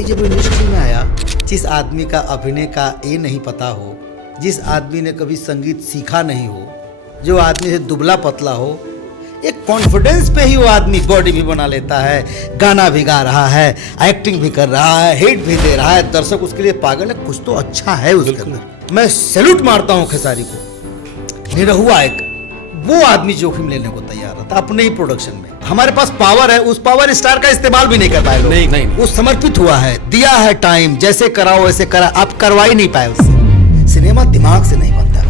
तिवारी जब इंडस्ट्री में आया, जिस आदमी का अभिनय का ये नहीं पता हो, जिस आदमी ने कभी संगीत सीखा नहीं हो, जो आदमी से दुबला पतला हो, एक कॉन्फिडेंस पे ही वो आदमी बॉडी भी बना लेता है, गाना भी गा रहा है, एक्टिंग भी कर रहा है, हिट भी दे रहा है, दर्शक उसके लिए पागल है। कुछ तो अच्छा है उसके अंदर। मैं सैल्यूट मारता हूँ खेसारी को। निरहुआ एक वो आदमी जोखिम लेने को तैयार रहता अपने ही प्रोडक्शन में। हमारे पास पावर है, उस पावर स्टार का इस्तेमाल भी नहीं कर पाए लोग। नहीं। वो समर्पित हुआ है, दिया है टाइम, जैसे कराओ वैसे करा, आप करवा ही नहीं पाए उससे। सिनेमा दिमाग से नहीं बनता है,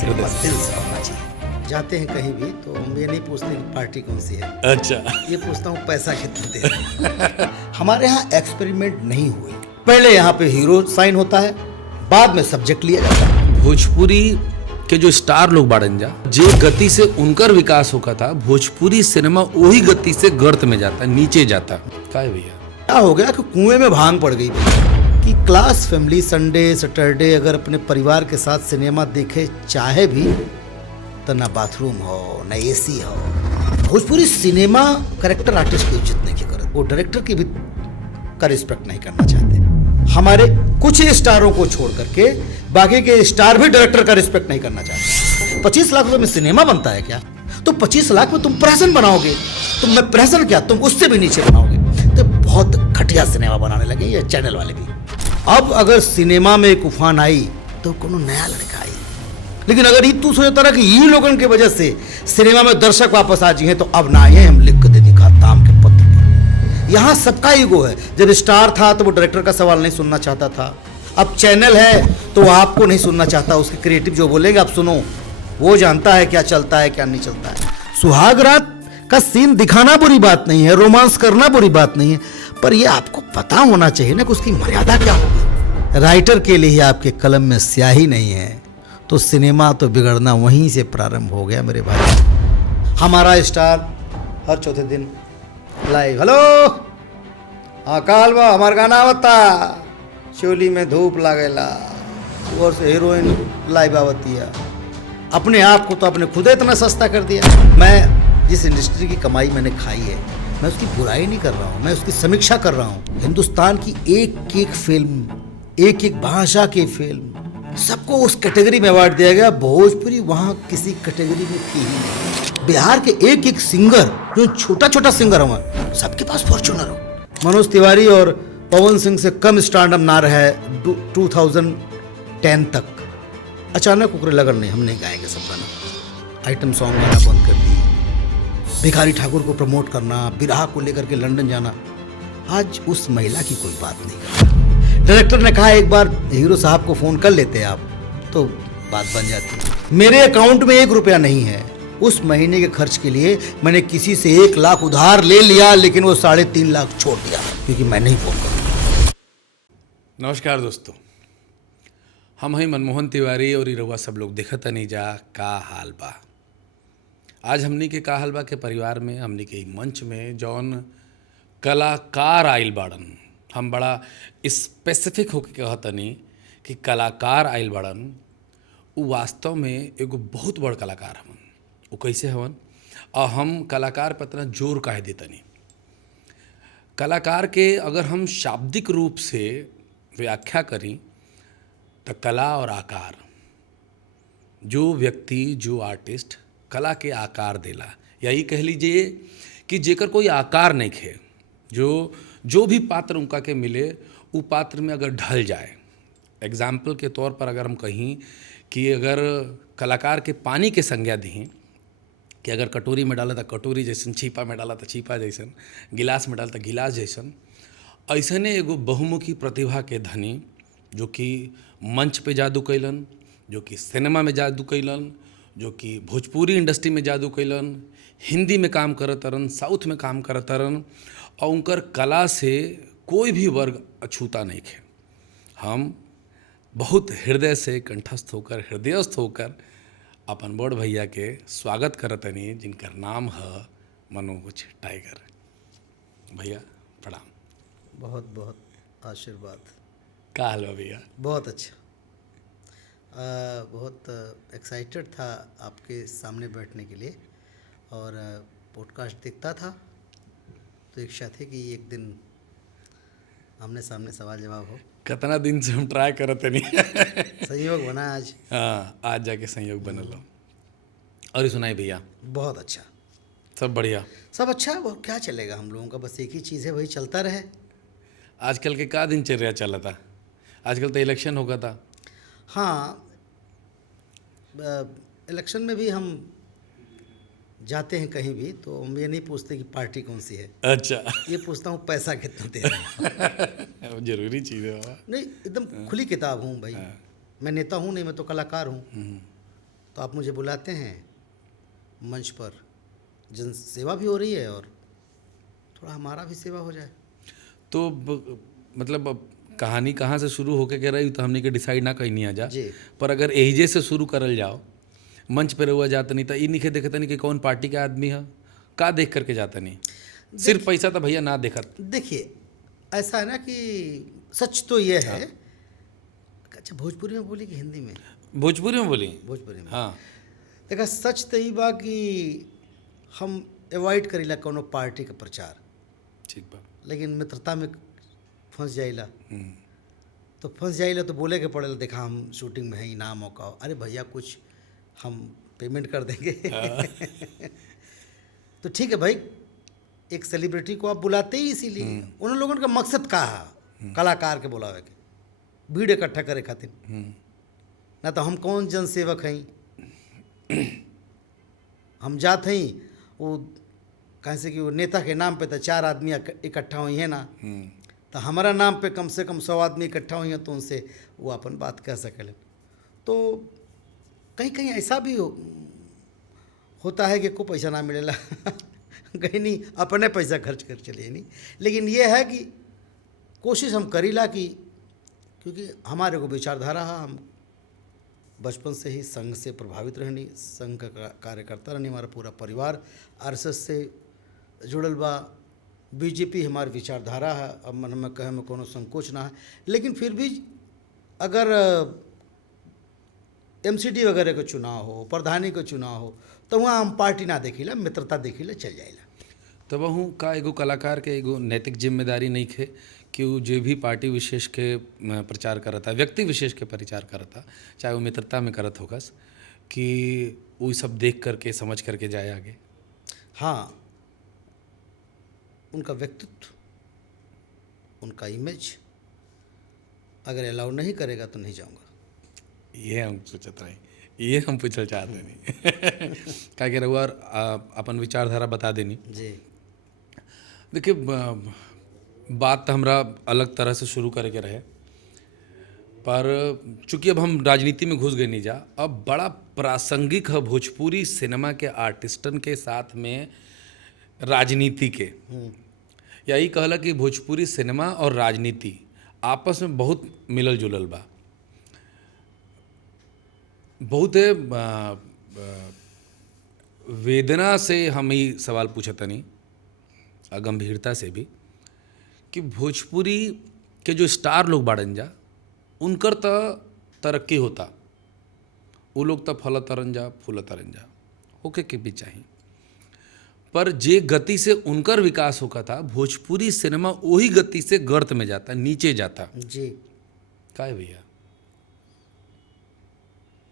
सिनेमा दिल से बनना चाहिए। जाते हैं कहीं भी तो हम ये नहीं पूछते कि पार्टी कौन सी है, अच्छा, ये पूछता हूँ पैसा कितना दे रहे हैं। हमारे यहाँ एक्सपेरिमेंट नहीं हुए। पहले यहाँ पे हीरो साइन होता है, बाद में सब्जेक्ट लिया जाता है। भोजपुरी के जो स्टार लोग बाड़न जा, जे गति से उनकर विकास होगा था, भोजपुरी सिनेमा वही गति से गर्त में जाता, नीचे जाता। क्या है भैया, क्या हो गया कि कुएं में भांग पड़ गई कि क्लास फैमिली संडे सैटरडे अगर अपने परिवार के साथ सिनेमा देखे चाहे भी तो ना बाथरूम हो ना एसी हो। भोजपुरी सिनेमा करेक्टर आर्टिस्ट की इज्जत नहीं करते, वो डायरेक्टर की भी का रिस्पेक्ट नहीं करना चाहते। हमारे कुछ स्टारों को छोड़ करके बाकी के स्टार भी डायरेक्टर का रिस्पेक्ट नहीं करना चाहते। 25 लाख रुपए में सिनेमा बनता है क्या? तो 25 लाख में तुम प्रहसन बनाओगे, तुम में प्रहसन क्या, तुम उससे भी नीचे बनाओगे। तो बहुत घटिया सिनेमा बनाने लगे ये चैनल वाले भी। अब अगर सिनेमा में एक उफान आई तो कोनो नया लड़का आई, लेकिन अगर ये तू सोचता रहा कि ये लोगों की वजह से सिनेमा में दर्शक वापस आ जाए तो अब ना आए, हम लिख के दे दिखा ताम के पत्र पर। यहाँ सबका ईगो है। जब स्टार था तो वो डायरेक्टर का सवाल नहीं सुनना चाहता था, अब चैनल है तो वो आपको नहीं सुनना चाहता, उसके क्रिएटिव जो बोलेंगे आप सुनो, वो जानता है क्या चलता है क्या नहीं चलता है। सुहाग रात का सीन दिखाना बुरी बात नहीं है, रोमांस करना बुरी बात नहीं है, पर ये आपको पता होना चाहिए ना कि उसकी मर्यादा क्या होगी। राइटर के लिए आपके कलम में स्याही नहीं है तो सिनेमा तो बिगड़ना वहीं से प्रारंभ हो गया मेरे भाई। हमारा स्टार हर चौथे दिन लाइव, हेलो हाँ काल बा हमार गाना आवता, चोली में धूप लागेला, और से हीरोइन लाइव आवती है। अपने आप को तो आपने खुद इतना सस्ता कर दिया। मैं जिस इंडस्ट्री की कमाई मैंने खाई है, मैं उसकी बुराई नहीं कर रहा हूँ, मैं उसकी समीक्षा कर रहा हूँ। हिंदुस्तान की एक एक फिल्म, एक एक भाषा की फिल्म, सबको उस कैटेगरी में अवार्ड दिया गया। भोजपुरी वहाँ किसी कैटेगरी में थी ही नहीं। बिहार के एक एक सिंगर जो छोटा छोटा सिंगर हुआ, सबके पास फॉर्च्यूनर हो। मनोज तिवारी और पवन सिंह से कम स्टैंडअप ना रहे 2010 तक। अचानक उकरे लगन नहीं, हम नहीं गाएंगे सब गाना, आइटम सॉन्ग गाना बंद कर दी, भिखारी ठाकुर को प्रमोट करना, बिरहा को लेकर के लंदन जाना। आज उस महिला की कोई बात नहीं करता। डायरेक्टर ने कहा एक बार हीरो साहब को फोन कर लेते आप तो बात बन जाती है। मेरे अकाउंट में 1 रुपया नहीं है, उस महीने के खर्च के लिए मैंने किसी से 1 लाख उधार ले लिया, लेकिन वो 3.5 लाख छोड़ दिया क्योंकि मैं नहीं फोन करूँगा। नमस्कार दोस्तों, हम हैं मनमोहन तिवारी और रउआ सब लोग देखता नहीं जा का हाल बा। आज हमनी के का हाल बा के परिवार में, हमनी के मंच में जौन कलाकार आइल बाड़न, हम बड़ा स्पेसिफिक होके कहतनी कि कलाकार आइल बाड़न, उ वास्तव में एगो बहुत बड़ कलाकार हवन। वो कैसे हवन और हम कलाकार पर इतना जोर काहे देतनी। कलाकार के अगर हम शाब्दिक रूप से व्याख्या करी तो कला और आकार, जो व्यक्ति जो आर्टिस्ट कला के आकार देला, या ये कह लीजिए कि जेकर कोई आकार नहीं खे, जो भी पात्र उनका के मिले वो पात्र में अगर ढल जाए। एग्जाम्पल के तौर पर अगर हम कहीं कि अगर कलाकार के पानी के संज्ञा दी कि अगर कटोरी में डाला तो कटोरी जैसन, छीपा में डाला तो छीपा जैसन, गिलास में डाला तो गिलास जैसन, ऐसने एगो बहुमुखी प्रतिभा के धनी जो कि मंच पे जादू कैलन, जो कि सिनेमा में जादू कैलन, जो कि भोजपुरी इंडस्ट्री में जादू कैलन, हिंदी में काम करतरन, साउथ में काम करतरन, और उनकर कला से कोई भी वर्ग अछूता नहीं खे। हम बहुत हृदय से कंठस्थ होकर, हृदयस्थ होकर अपन बड़ भैया के स्वागत करतनी, जिनकर नाम है मनोज टाइगर। भैया प्रणाम। बहुत बहुत आशीर्वाद। का हाल बा भैया? बहुत अच्छा। बहुत एक्साइटेड था आपके सामने बैठने के लिए, और पॉडकास्ट देखता था तो इच्छा थी कि एक दिन आमने सामने सवाल जवाब हो। कितना दिन से हम ट्राई करते नहीं। संयोग बना आज। हाँ, आज जाके संयोग बनल हो। और ये सुनाई भैया, बहुत अच्छा। सब बढ़िया। सब अच्छा है। वो क्या चलेगा हम लोगों का, बस एक ही चीज़ है, वही चलता रहे। आजकल के का दिनचर्या चला था? आजकल तो इलेक्शन होगा था। हाँ, इलेक्शन में भी हम जाते हैं कहीं भी तो हम ये नहीं पूछते कि पार्टी कौन सी है, अच्छा। ये पूछता हूँ पैसा कितना दे रहे हो। जरूरी चीज़ है बाबा। नहीं, एकदम खुली किताब हूँ भाई। मैं नेता हूँ नहीं, मैं तो कलाकार हूँ। तो आप मुझे बुलाते हैं मंच पर, जन सेवा भी हो रही है और थोड़ा हमारा भी सेवा हो जाए। तो मतलब अब कहानी कहाँ से शुरू होके कह रही तो हमने के डिसाइड ना कहीं नहीं आ जा। जी। पर अगर एहिजे से शुरू करल जाओ, मंच पे रहुआ जाता नहीं था, ई नहीं देखता नहीं कि कौन पार्टी का आदमी है, का देख करके जाता नहीं, सिर्फ पैसा तो भैया ना देखत। देखिए, ऐसा है ना कि सच तो ये है। अच्छा, भोजपुरी में बोली कि हिंदी में? भोजपुरी में बोली। भोजपुरी में। हाँ, देखा, सच तो ये बा कि हम अवॉइड करीला कोनो पार्टी का प्रचार, ठीक बा। लेकिन मित्रता में फंस जाइला तो फंस जाइला तो बोले के पड़ेला, देखा हम शूटिंग में है, ना मौका हो, अरे भैया कुछ हम पेमेंट कर देंगे। तो ठीक है भाई, एक सेलिब्रिटी को आप बुलाते ही इसीलिए, उन लोगों का मकसद का है कलाकार के बुलावे के, भीड़ इकट्ठा करे खातिर। ना तो हम कौन जन सेवक हैं, हम जाते ही वो कहीं से कि वो नेता के नाम पे तो 4 आदमी इकट्ठा हुई है ना, तो हमारा नाम पे कम से कम 100 आदमी इकट्ठा हुई हैं, तो उनसे वो अपन बात कह सकें। तो कहीं कहीं ऐसा भी होता है कि कोई पैसा ना मिलेला। कहीं नहीं, अपने पैसा खर्च कर चलिए नहीं, लेकिन ये है कि कोशिश हम करीला कि, क्योंकि हमारे को विचारधारा है, हम बचपन से ही संघ से प्रभावित रहनी, संघ का कार्यकर्ता रहनी, हमारा पूरा परिवार आरएसएस से जुड़ल बा, बीजेपी हमारी विचारधारा है, अब मन में कहे में कोनो संकोच ना है। लेकिन फिर भी अगर एमसीडी वगैरह का चुनाव हो, प्रधानी का चुनाव हो, तो वहाँ हम पार्टी ना देखिला, मित्रता देखिला, चल जाइला। तब हूँ का एगो कलाकार के एगो नैतिक जिम्मेदारी नहीं खे कि वो जो भी पार्टी विशेष के प्रचार करता, व्यक्ति विशेष के प्रचार करता, चाहे वो मित्रता में करत होगस, कि वो सब देख करके समझ करके जाए आगे। हाँ, उनका व्यक्तित्व, उनका इमेज अगर अलाउ नहीं करेगा तो नहीं जाऊंगा। ये हम सोचते रहे, ये हम पूछल चाहते नहीं। क्या कह रहा अपन विचारधारा बता देनी। जी। देखिए, बात तो हमरा अलग तरह से शुरू करे के रहे, पर चूंकि अब हम राजनीति में घुस गए नहीं जा, अब बड़ा प्रासंगिक है भोजपुरी सिनेमा के आर्टिस्टन के साथ में राजनीति के। यही कहला कि भोजपुरी सिनेमा और राजनीति आपस में बहुत मिलल जुलल बा। बहुत वेदना से हम ही सवाल पूछतनी, गंभीरता से भी, कि भोजपुरी के जो स्टार लोग बाड़न जा, उनकर तो तरक्की होता, वो लोग तो फल तरन जा फूल तरन जा होके के भी चाहिए, पर जे गति से उनकर विकास होका था, भोजपुरी सिनेमा वही गति से गर्त में जाता, नीचे जाता। जी। का है भैया?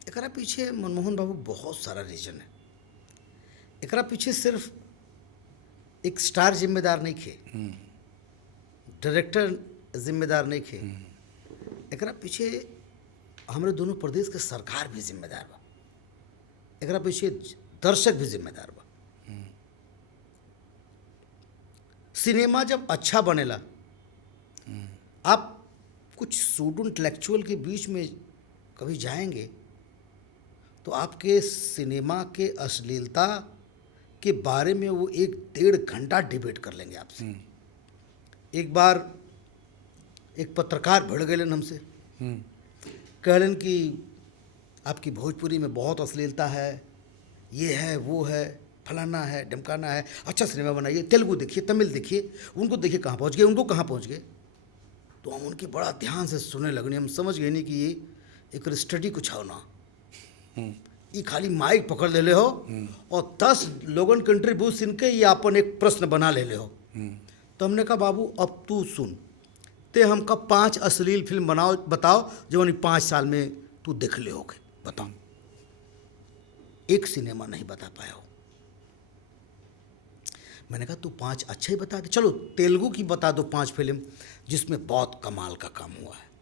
एकरा पीछे मनमोहन बाबू बहुत सारा रीजन है। एकरा पीछे सिर्फ एक स्टार जिम्मेदार नहीं खे, डायरेक्टर जिम्मेदार नहीं खे, एकरा पीछे हमारे दोनों प्रदेश के सरकार भी जिम्मेदार बा, एकरा पीछे दर्शक भी जिम्मेदार बा। सिनेमा जब अच्छा बनेला, आप कुछ सूडो इंटेलेक्चुअल के बीच में कभी जाएंगे तो आपके सिनेमा के अश्लीलता के बारे में वो 1-1.5 घंटा डिबेट कर लेंगे आपसे। एक बार एक पत्रकार भिड़ गए हमसे, कहलन कि आपकी भोजपुरी में बहुत अश्लीलता है, ये है वो है, फलाना है ढमकाना है, अच्छा सिनेमा बनाइए, तेलुगु देखिए, तमिल देखिए। उनको देखिए कहाँ पहुँच गए, उनको कहाँ पहुँच गए। तो हम उनकी बड़ा ध्यान से सुनने लगने, हम समझ गए नहीं कि ये एक स्टडी कुछ हो ना, ये खाली माइक पकड़ ले हो और 10 लोगन कंट्रीब्यूशन के ये अपन एक प्रश्न बना ले हो। तो हमने कहा बाबू अब तू सुन, ते हमका 5 अश्लील फिल्म बनाओ बताओ जो उन्हीं 5 साल में तू देख ले होगे, बताओ। एक सिनेमा नहीं बता पाया हो। मैंने कहा तू 5 अच्छे ही बता दे, चलो तेलुगु की बता दो 5 फिल्म जिसमें बहुत कमाल का काम हुआ है।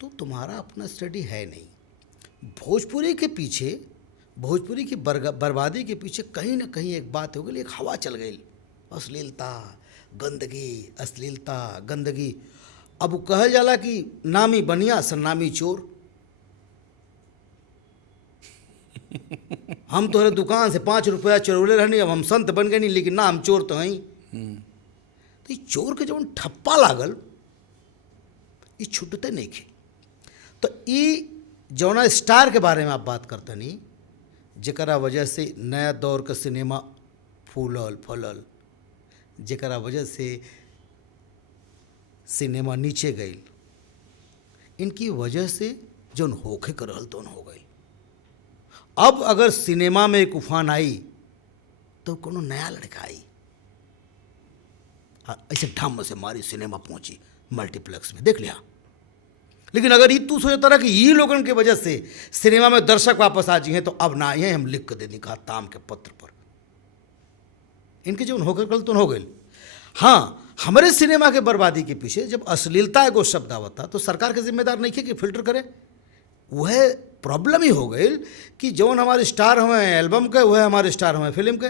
तो तुम्हारा अपना स्टडी है नहीं। भोजपुरी के पीछे, भोजपुरी की बर्बादी के पीछे कहीं ना कहीं एक बात हो गई, एक हवा चल गई, अश्लीलता, गंदगी, अश्लीलता, गंदगी। अब वो कहल जाला कि नामी बनिया सन्नामी चोर। हम तोहरे दुकान से 5 रुपया चोरौले रहनी, अब हम संत बन गए नहीं, लेकिन ना हम चोर तो हैं। तो ये चोर के जब ठप्पा लागल, ये छुटते नहीं खे। तो ये जौना स्टार के बारे में आप बात करते नहीं, जकरा वजह से नया दौर का सिनेमा फूलल फलल, जकरा वजह से सिनेमा नीचे गई, इनकी वजह से जौन होखे कर रहल तौन हो गई। अब अगर सिनेमा में एक उफान आई तो कोनो नया लड़का आई, ऐसे ढम से मारी सिनेमा पहुंची मल्टीप्लेक्स में, देख लिया। लेकिन अगर ये तू सोचता रहा कि ये लोगों की वजह से सिनेमा में दर्शक वापस आ जाए, तो अब ना आए, हम लिख के दे दिखा ताम के पत्र पर, इनके जो होकर कल तो हो गए। हाँ, हमारे सिनेमा के बर्बादी के पीछे जब अश्लीलता एगो शब्द आवता तो सरकार के जिम्मेदार नहीं है कि फिल्टर करे। वह प्रॉब्लम ही हो गई कि जौन हमारे स्टार हुए एल्बम के, वह हमारे स्टार हुए फिल्म के।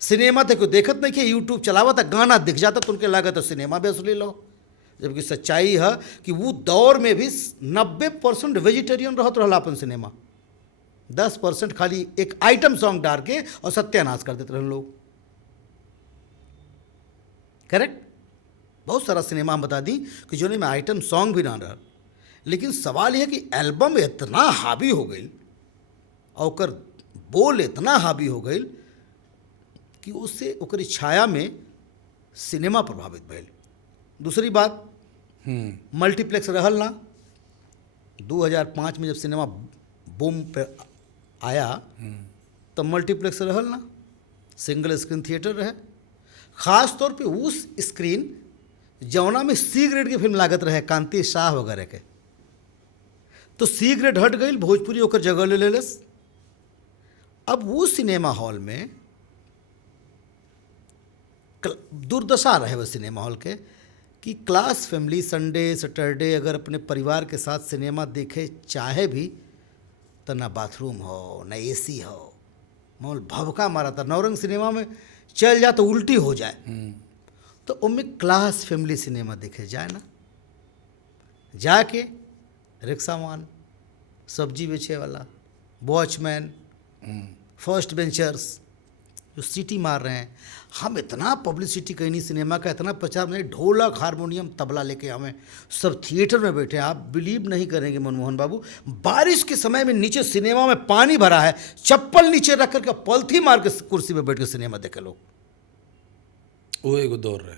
सिनेमा तो कोई देखत नहीं कि यूट्यूब चलावा था, गाना दिख जाता तो उनके लागत तो सिनेमा भी अश्लील हो। जबकि सच्चाई है कि वो दौर में भी 90% वेजिटेरियन रहत रहा अपन सिनेमा, 10% खाली एक आइटम सॉन्ग डाल के और सत्यानाश कर देते रहे लोग। करेक्ट। बहुत सारा सिनेमा हम बता दी कि जो में आइटम सॉन्ग भी ना रहा। लेकिन सवाल यह कि एल्बम इतना हावी हो गई और ओकर बोल इतना हावी हो गई कि उससे ओकरी छाया में सिनेमा प्रभावित भइल। दूसरी बात, मल्टीप्लेक्स रहल ना। 2005 में जब सिनेमा बूम पे आया तब मल्टीप्लेक्स रहल ना, सिंगल स्क्रीन थिएटर रहे। ख़ास तौर पे उस स्क्रीन जौना में सी ग्रेड की फिल्म लागत रहे, कांति शाह वगैरह के, तो सी ग्रेड हट गई, भोजपुरी होकर जगह ले लेलस। अब वो सिनेमा हॉल में दुर्दशा रहे वो सिनेमा हॉल के कि क्लास फैमिली संडे सैटरडे अगर अपने परिवार के साथ सिनेमा देखे चाहे भी तो ना बाथरूम हो ना एसी हो, माहौल भभका मारा था। नौरंग सिनेमा में चल जा तो उल्टी हो जाए, तो उनमें क्लास फैमिली सिनेमा देखे जाए ना, जाके रिक्शावान, सब्जी बेचे वाला, वॉचमैन, फर्स्ट बेंचर्स जो सीटी मार रहे हैं, हम इतना पब्लिसिटी कहीं नहीं सिनेमा का, इतना प्रचार नहीं, ढोलक हारमोनियम तबला लेके हमें सब थिएटर में बैठे हैं। आप बिलीव नहीं करेंगे मनमोहन बाबू, बारिश के समय में नीचे सिनेमा में पानी भरा है, चप्पल नीचे रख करके पलथी मार के कुर्सी में बैठ के सिनेमा देखे लोग। वो एगो दौर रहे,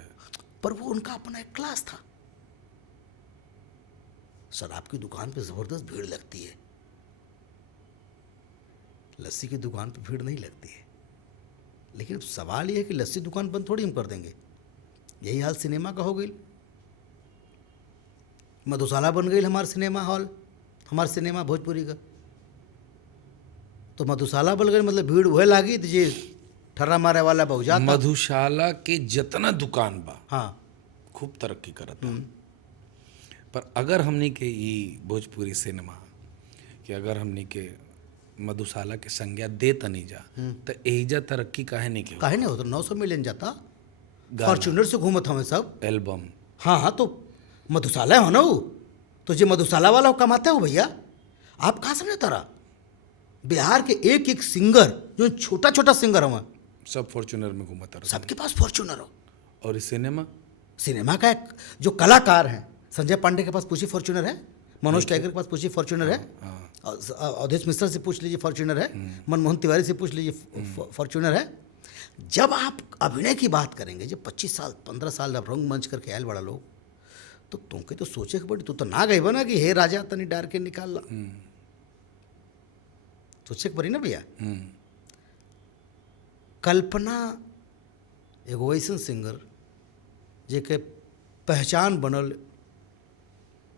पर वो उनका अपना एक क्लास था। शराब की दुकान पे जबरदस्त भीड़ लगती है, लस्सी की दुकान पे भीड़ नहीं लगती है। लेकिन सवाल यह है कि लस्सी दुकान बंद थोड़ी हम कर देंगे। यही हाल सिनेमा का हो गई। मधुशाला बन गई हमारा सिनेमा हॉल, हमारा सिनेमा भोजपुरी का। तो मधुशाला बन गई मतलब भीड़ वह लागी जी ठर्रा मारे वाला बहुजात। मधुशाला के जितना दुकान बा, हाँ, खूब तरक्की करत बा। पर अगर हमनी के ई भोजपुरी सिनेमा कि अगर हमनी के मधुशाला के संज्ञा दे तनी जा तो एहिजा तरक्की काहे नहीं के काहे नहीं होता। 900 मिलियन जाता, फॉर्चूनर से घूमत हमें सब एल्बम। हाँ हाँ, तो मधुशाला हो ना वो, तो जो मधुशाला वाला वो कमाते हो भैया। आप कहाँ समझे तारा, बिहार के एक एक सिंगर जो छोटा छोटा सिंगर हो सब फॉर्चूनर में घूमता रहा, सबके पास फॉर्चूनर हो। और इस सिनेमा का एक जो कलाकार हैं, संजय पांडे के पास पूछिए फॉर्चूनर है, मनोज टाइगर के पास पूछिए फॉर्चूनर है, अवधेश मिश्रा से पूछ लीजिए फॉर्चूनर है, मनमोहन तिवारी से पूछ लीजिए फॉर्चूनर है। जब आप अभिनय की बात करेंगे, जब 25 साल 15 साल जब रंगमंच करके आयल बड़ा लोग, तो तुमके तो सोचे के बड़ी, तू तो ना गई बना कि हे राजा तनी डार के निकाल ला, सोचे के बड़ी ना भैया। कल्पना एगो ऐसन सिंगर जेके पहचान बनल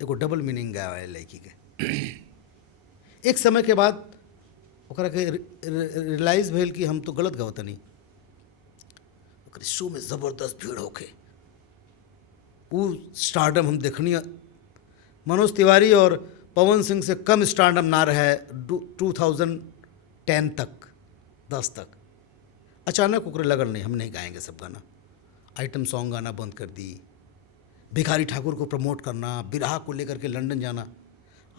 एगो डबल मीनिंग गावे लड़की के। एक समय के बाद ओकरा के रियलाइज भेल कि हम तो गलत गावतनी। ओकरे शो में ज़बरदस्त भीड़ होके वो स्टारडम हम देखनी। मनोज तिवारी और पवन सिंह से कम स्टारडम ना रहे 2010 तक 10 तक। अचानक ओकरे लगल नहीं हम नहीं गाएंगे सब गाना, आइटम सॉन्ग गाना बंद कर दी, भिखारी ठाकुर को प्रमोट करना, बिरहा को लेकर के लंदन जाना।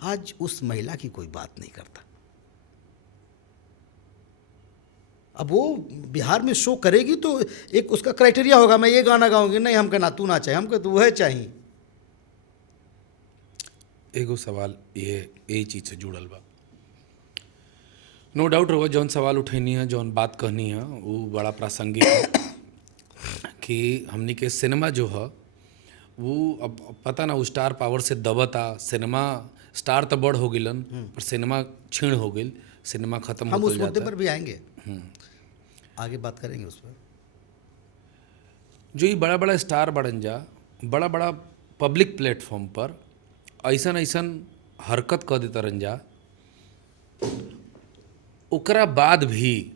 आज उस महिला की कोई बात नहीं करता। अब वो बिहार में शो करेगी तो एक उसका क्राइटेरिया होगा, मैं ये गाना गाऊंगी, नहीं हमके ना तू ना चाहिए, हमके तो वह चाहिए। एगो सवाल ये चीज़ से जुड़ल बा, नो डाउट रहुआ जौन सवाल उठैनी है, जौन बात कहनी है, वो बड़ा प्रासंगिक है कि हमनी के सिनेमा जो है वो अब पता ना, वो स्टार पावर से दबता। सिनेमा स्टार तो बड़ हो गिलन पर सिनेमा छीण हो गई, सिनेमा खत्म हम हो उस मुद्दे जाता। पर भी आएंगे, आगे बात करेंगे उस पर। जो ये बड़ा बड़ा स्टार बढ़न जा, बड़ा बड़ा पब्लिक प्लेटफॉर्म पर ऐसन ऐसन हरकत कर देता रन जा, ओकरा बाद भी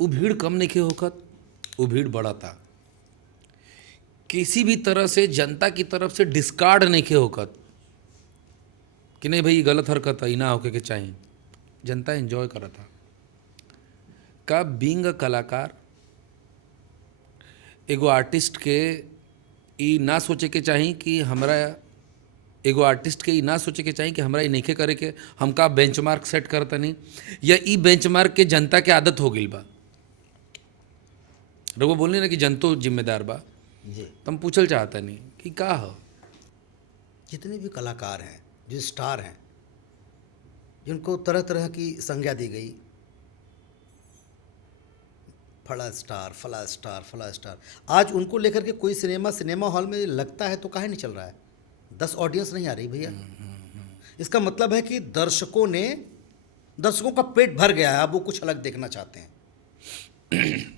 वो भीड़ कम नहीं के होखत, वो भीड़ बढ़ता। किसी भी तरह से जनता की तरफ से डिस्कार्ड नहीं के होखत कि नहीं भाई ये गलत हरकत है, ना होके के चाहिए। जनता एंजॉय करता। का बीइंग अ कलाकार एगो आर्टिस्ट के ई ना सोचे के चाहिए कि हमरा, एगो आर्टिस्ट के ई ना सोचे के चाहिए कि हमरा ई नइखे करे के, हम का बेंचमार्क सेट करतनी, या ई बेंचमार्क के जनता के आदत हो गई बा। रघु बोलने ना कि जनतो जिम्मेदार बा, जी तुम पूछल चाहता नहीं कि का हो। जितने भी कलाकार हैं, जो स्टार हैं, जिनको तरह तरह की संज्ञा दी गई, फला स्टार फला स्टार फला स्टार, आज उनको लेकर के कोई सिनेमा हॉल में लगता है तो काहे नहीं चल रहा है? 10 ऑडियंस नहीं आ रही भैया। इसका मतलब है कि दर्शकों का पेट भर गया है, अब वो कुछ अलग देखना चाहते हैं।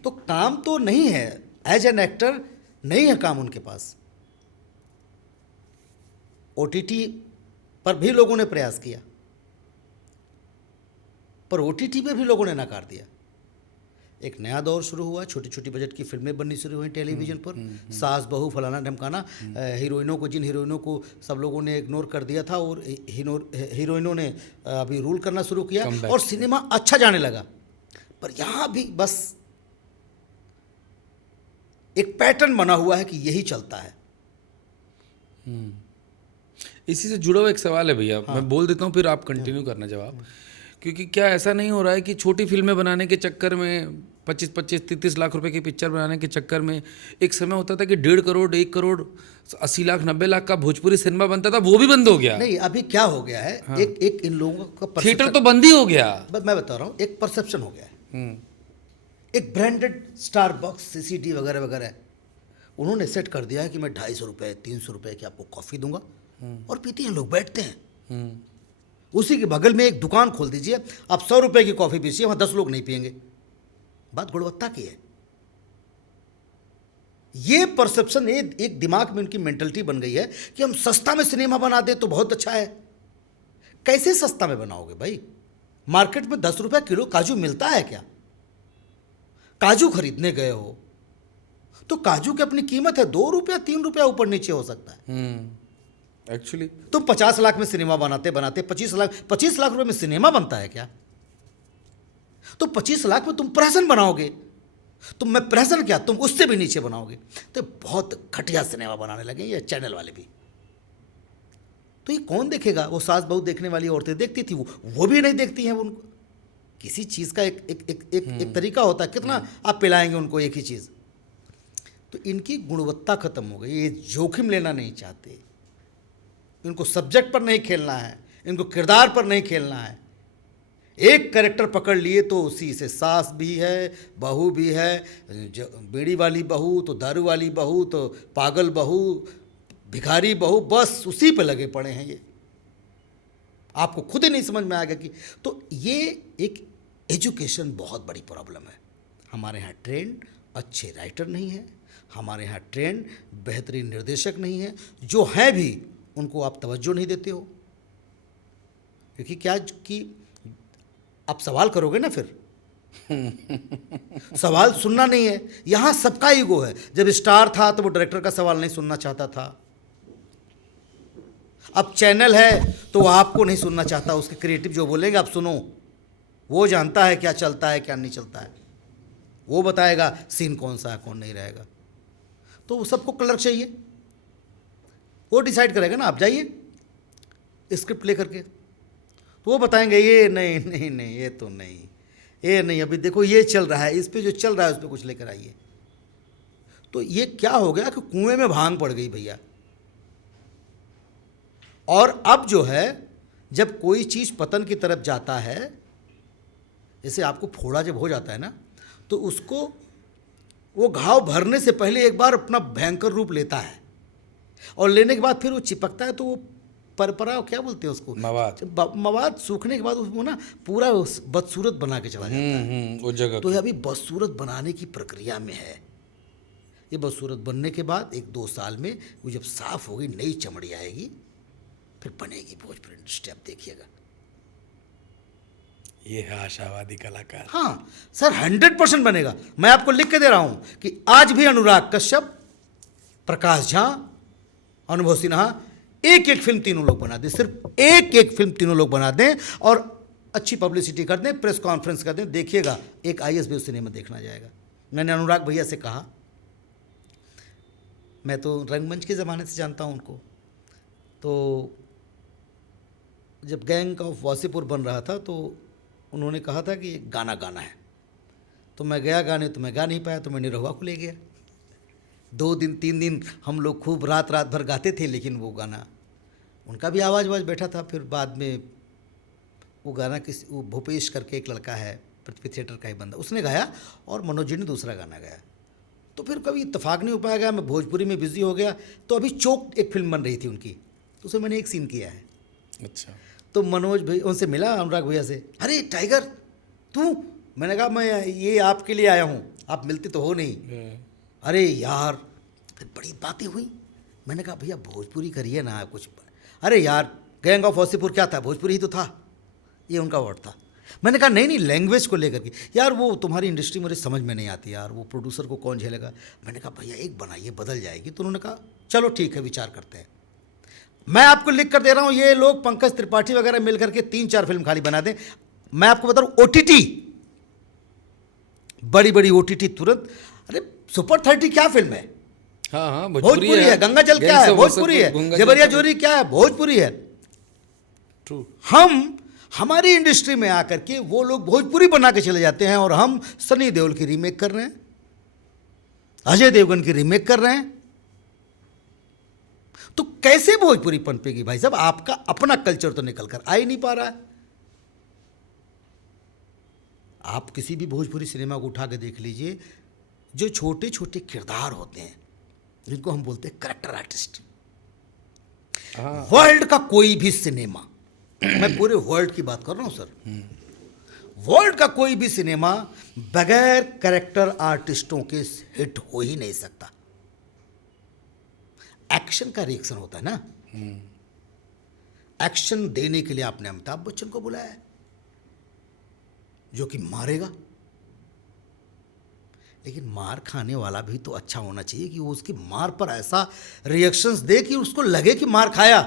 तो काम तो नहीं है, एज एन एक्टर नहीं है काम उनके पास। ओटीटी पर भी लोगों ने प्रयास किया, पर ओटीटी पे भी लोगों ने नकार दिया। एक नया दौर शुरू हुआ, छोटी छोटी बजट की फिल्में बननी शुरू हुई टेलीविजन पर, सास बहू फलाना ढमकाना। हीरोइनों को, जिन हीरोइनों को सब लोगों ने इग्नोर कर दिया था, और हीरोइनों ने अभी रूल करना शुरू किया और सिनेमा अच्छा जाने लगा। पर यहाँ भी बस एक पैटर्न बना हुआ है कि यही चलता है। इसी से जुड़ा हुआ एक सवाल है भैया, मैं बोल देता हूँ फिर आप कंटिन्यू करना जवाब। क्योंकि क्या ऐसा नहीं हो रहा है कि छोटी फिल्में बनाने के चक्कर में 25-30 लाख रुपए की पिक्चर बनाने के चक्कर में, एक समय होता था कि 1.5 करोड़ 1 करोड़ 80 लाख 90 लाख का भोजपुरी सिनेमा बनता था, वो भी बंद हो गया। नहीं, अभी क्या हो गया है, हाँ। एक इन लोगों का थिएटर तो बंद ही हो गया। मैं बता रहा हूँ, एक परसेप्शन हो गया है। एक ब्रांडेड स्टारबक्स, सीसीडी वगैरह वगैरह, उन्होंने सेट कर दिया है कि मैं 250 रुपये 300 रुपये की आपको कॉफ़ी दूंगा, और पीते हैं लोग, बैठते हैं। उसी के बगल में एक दुकान खोल दीजिए, आप 100 रुपये की कॉफ़ी पीजिए, वहाँ 10 लोग नहीं पियेंगे। बात गुणवत्ता की है। ये परसेप्शन एक दिमाग में उनकी मेंटलिटी बन गई है कि हम सस्ता में सिनेमा बना दे तो बहुत अच्छा है। कैसे सस्ता में बनाओगे भाई? मार्केट में 10 रुपये किलो काजू मिलता है क्या? काजू खरीदने गए हो तो काजू की अपनी कीमत है 2 रुपया 3 रुपया ऊपर नीचे हो सकता है। एक्चुअली तुम 50 लाख में सिनेमा बनाते 25 लाख रुपए में सिनेमा बनता है क्या? तो 25 लाख में तुम प्रहसन बनाओगे, तुम मैं प्रहसन क्या, तुम उससे भी नीचे बनाओगे, तो बहुत घटिया सिनेमा बनाने लगे ये चैनल वाले भी। तो ये कौन देखेगा? वो सास बहू देखने वाली औरतें देखती थी, वो भी नहीं देखती हैं। उनको किसी चीज़ का एक तरीका होता है, कितना आप पिलाएंगे उनको एक ही चीज़। तो इनकी गुणवत्ता खत्म हो गई, ये जोखिम लेना नहीं चाहते, इनको सब्जेक्ट पर नहीं खेलना है, इनको किरदार पर नहीं खेलना है। एक कैरेक्टर पकड़ लिए तो उसी से सास भी है, बहू भी है, बीड़ी वाली बहू तो दारू वाली बहू तो पागल बहू, भिखारी बहू, बस उसी पे लगे पड़े हैं। ये आपको खुद ही नहीं समझ में आएगा कि, तो ये एक एजुकेशन बहुत बड़ी प्रॉब्लम है हमारे यहाँ। ट्रेंड अच्छे राइटर नहीं हैं, हमारे यहाँ ट्रेंड बेहतरीन निर्देशक नहीं है, जो हैं भी उनको आप तवज्जो नहीं देते हो। क्योंकि क्या कि आप सवाल करोगे ना, फिर सवाल सुनना नहीं है। यहाँ सबका ईगो है। जब स्टार था तो वो डायरेक्टर का सवाल नहीं सुनना चाहता था, अब चैनल है तो वो आपको नहीं सुनना चाहता, उसके क्रिएटिव जो बोलेंगे आप सुनो। वो जानता है क्या चलता है क्या नहीं चलता है, वो बताएगा सीन कौन सा है कौन नहीं रहेगा। तो वो सबको क्लर्क चाहिए, वो डिसाइड करेगा ना। आप जाइए स्क्रिप्ट लेकर के, तो वो बताएंगे ये नहीं नहीं नहीं ये तो नहीं, ये नहीं, अभी देखो ये चल रहा है, इस पे जो चल रहा है उस पर कुछ लेकर आइए। तो ये क्या हो गया कि कुएं में भांग पड़ गई भैया। और अब जो है जब कोई चीज़ पतन की तरफ जाता है, जैसे आपको फोड़ा जब हो जाता है ना, तो उसको वो घाव भरने से पहले एक बार अपना भयंकर रूप लेता है, और लेने के बाद फिर वो चिपकता है, तो वो परपरा क्या बोलते हैं उसको, मवाद सूखने के बाद उसको ना पूरा बदसूरत बना के चला जाता है वो जगह। तो ये अभी बदसूरत बनाने की प्रक्रिया में है। ये बदसूरत बनने के बाद 1-2 साल में वो जब साफ होगी, नई चमड़ी आएगी, फिर बनेगी भोजपुरी इंडस्ट्री। आप देखिएगा। ये है आशावादी कलाकार। हाँ सर, 100% बनेगा। मैं आपको लिख के दे रहा हूं कि आज भी अनुराग कश्यप, प्रकाश झा, अनुभव सिन्हा एक एक फिल्म तीनों लोग बना दें, सिर्फ एक एक फिल्म तीनों लोग बना दें और अच्छी पब्लिसिटी कर दें, प्रेस कॉन्फ्रेंस कर दें, देखिएगा एक ISB उस सिनेमा देखना जाएगा। मैंने अनुराग भैया से कहा, मैं तो रंगमंच के ज़माने से जानता हूं उनको, तो जब गैंग ऑफ वासीपुर बन रहा था तो उन्होंने कहा था कि एक गाना गाना है, तो मैं गया गाने, तो मैं गा नहीं पाया, तो मैं निरहुआ को ले गया। 2 दिन 3 दिन हम लोग खूब रात भर गाते थे, लेकिन वो गाना उनका भी आवाज़ बैठा था। फिर बाद में वो गाना वो भूपेश करके एक लड़का है, पृथ्वी थिएटर का ही बंदा, उसने गाया और मनोज जी ने दूसरा गाना गाया। तो फिर कभी इत्तेफाक नहीं हो पाया, मैं भोजपुरी में बिजी हो गया। तो अभी चोक एक फिल्म बन रही थी उनकी, तो उसमें मैंने एक सीन किया है। अच्छा। तो मनोज भाई उनसे मिला, अनुराग भैया से, अरे टाइगर तू, मैंने कहा मैं ये आपके लिए आया हूँ, आप मिलते तो हो नहीं। अरे यार, फिर बड़ी बातें हुई। मैंने कहा भैया भोजपुरी करिए ना कुछ। अरे यार, गैंग ऑफ वासीपुर क्या था, भोजपुरी ही तो था, ये उनका वर्ड था। मैंने कहा नहीं लैंग्वेज को लेकर के यार, वो तुम्हारी इंडस्ट्री मुझे समझ में नहीं आती यार, वो प्रोड्यूसर को कौन झेलेगा। मैंने कहा भैया एक बनाइए, बदल जाएगी। तो उन्होंने कहा चलो ठीक है, विचार करते हैं। मैं आपको लिख कर दे रहा हूँ, ये लोग पंकज त्रिपाठी वगैरह मिल करके 3-4 फिल्म खाली बना दें। मैं आपको बता रहा हूँ, OTT, बड़ी बड़ी OTT तुरंत। अरे सुपर 30 क्या फिल्म है? हाँ भोजपुरी है। गंगा जल क्या है? भोजपुरी है। जबरिया जोरी क्या है? भोजपुरी है। ट्रू। हमारी इंडस्ट्री में आकर के वो लोग भोजपुरी बना के चले जाते हैं, और हम सनी देओल की रीमेक कर रहे हैं, अजय देवगन की रीमेक कर रहे हैं। तो कैसे भोजपुरी पनपेगी भाई साहब? आपका अपना कल्चर तो निकल कर आ ही नहीं पा रहा है। आप किसी भी भोजपुरी सिनेमा को उठा के देख लीजिए, जो छोटे छोटे किरदार होते हैं, जिनको हम बोलते हैं करेक्टर आर्टिस्ट, वर्ल्ड का कोई भी सिनेमा, मैं पूरे वर्ल्ड की बात कर रहा हूं सर, वर्ल्ड का कोई भी सिनेमा बगैर कैरेक्टर आर्टिस्टों के हिट हो ही नहीं सकता। एक्शन का रिएक्शन होता है ना, एक्शन देने के लिए आपने अमिताभ बच्चन को बुलाया है, जो कि मारेगा। लेकिन मार खाने वाला भी तो अच्छा होना चाहिए कि वो उसकी मार पर ऐसा रिएक्शंस दे कि उसको लगे कि मार खाया।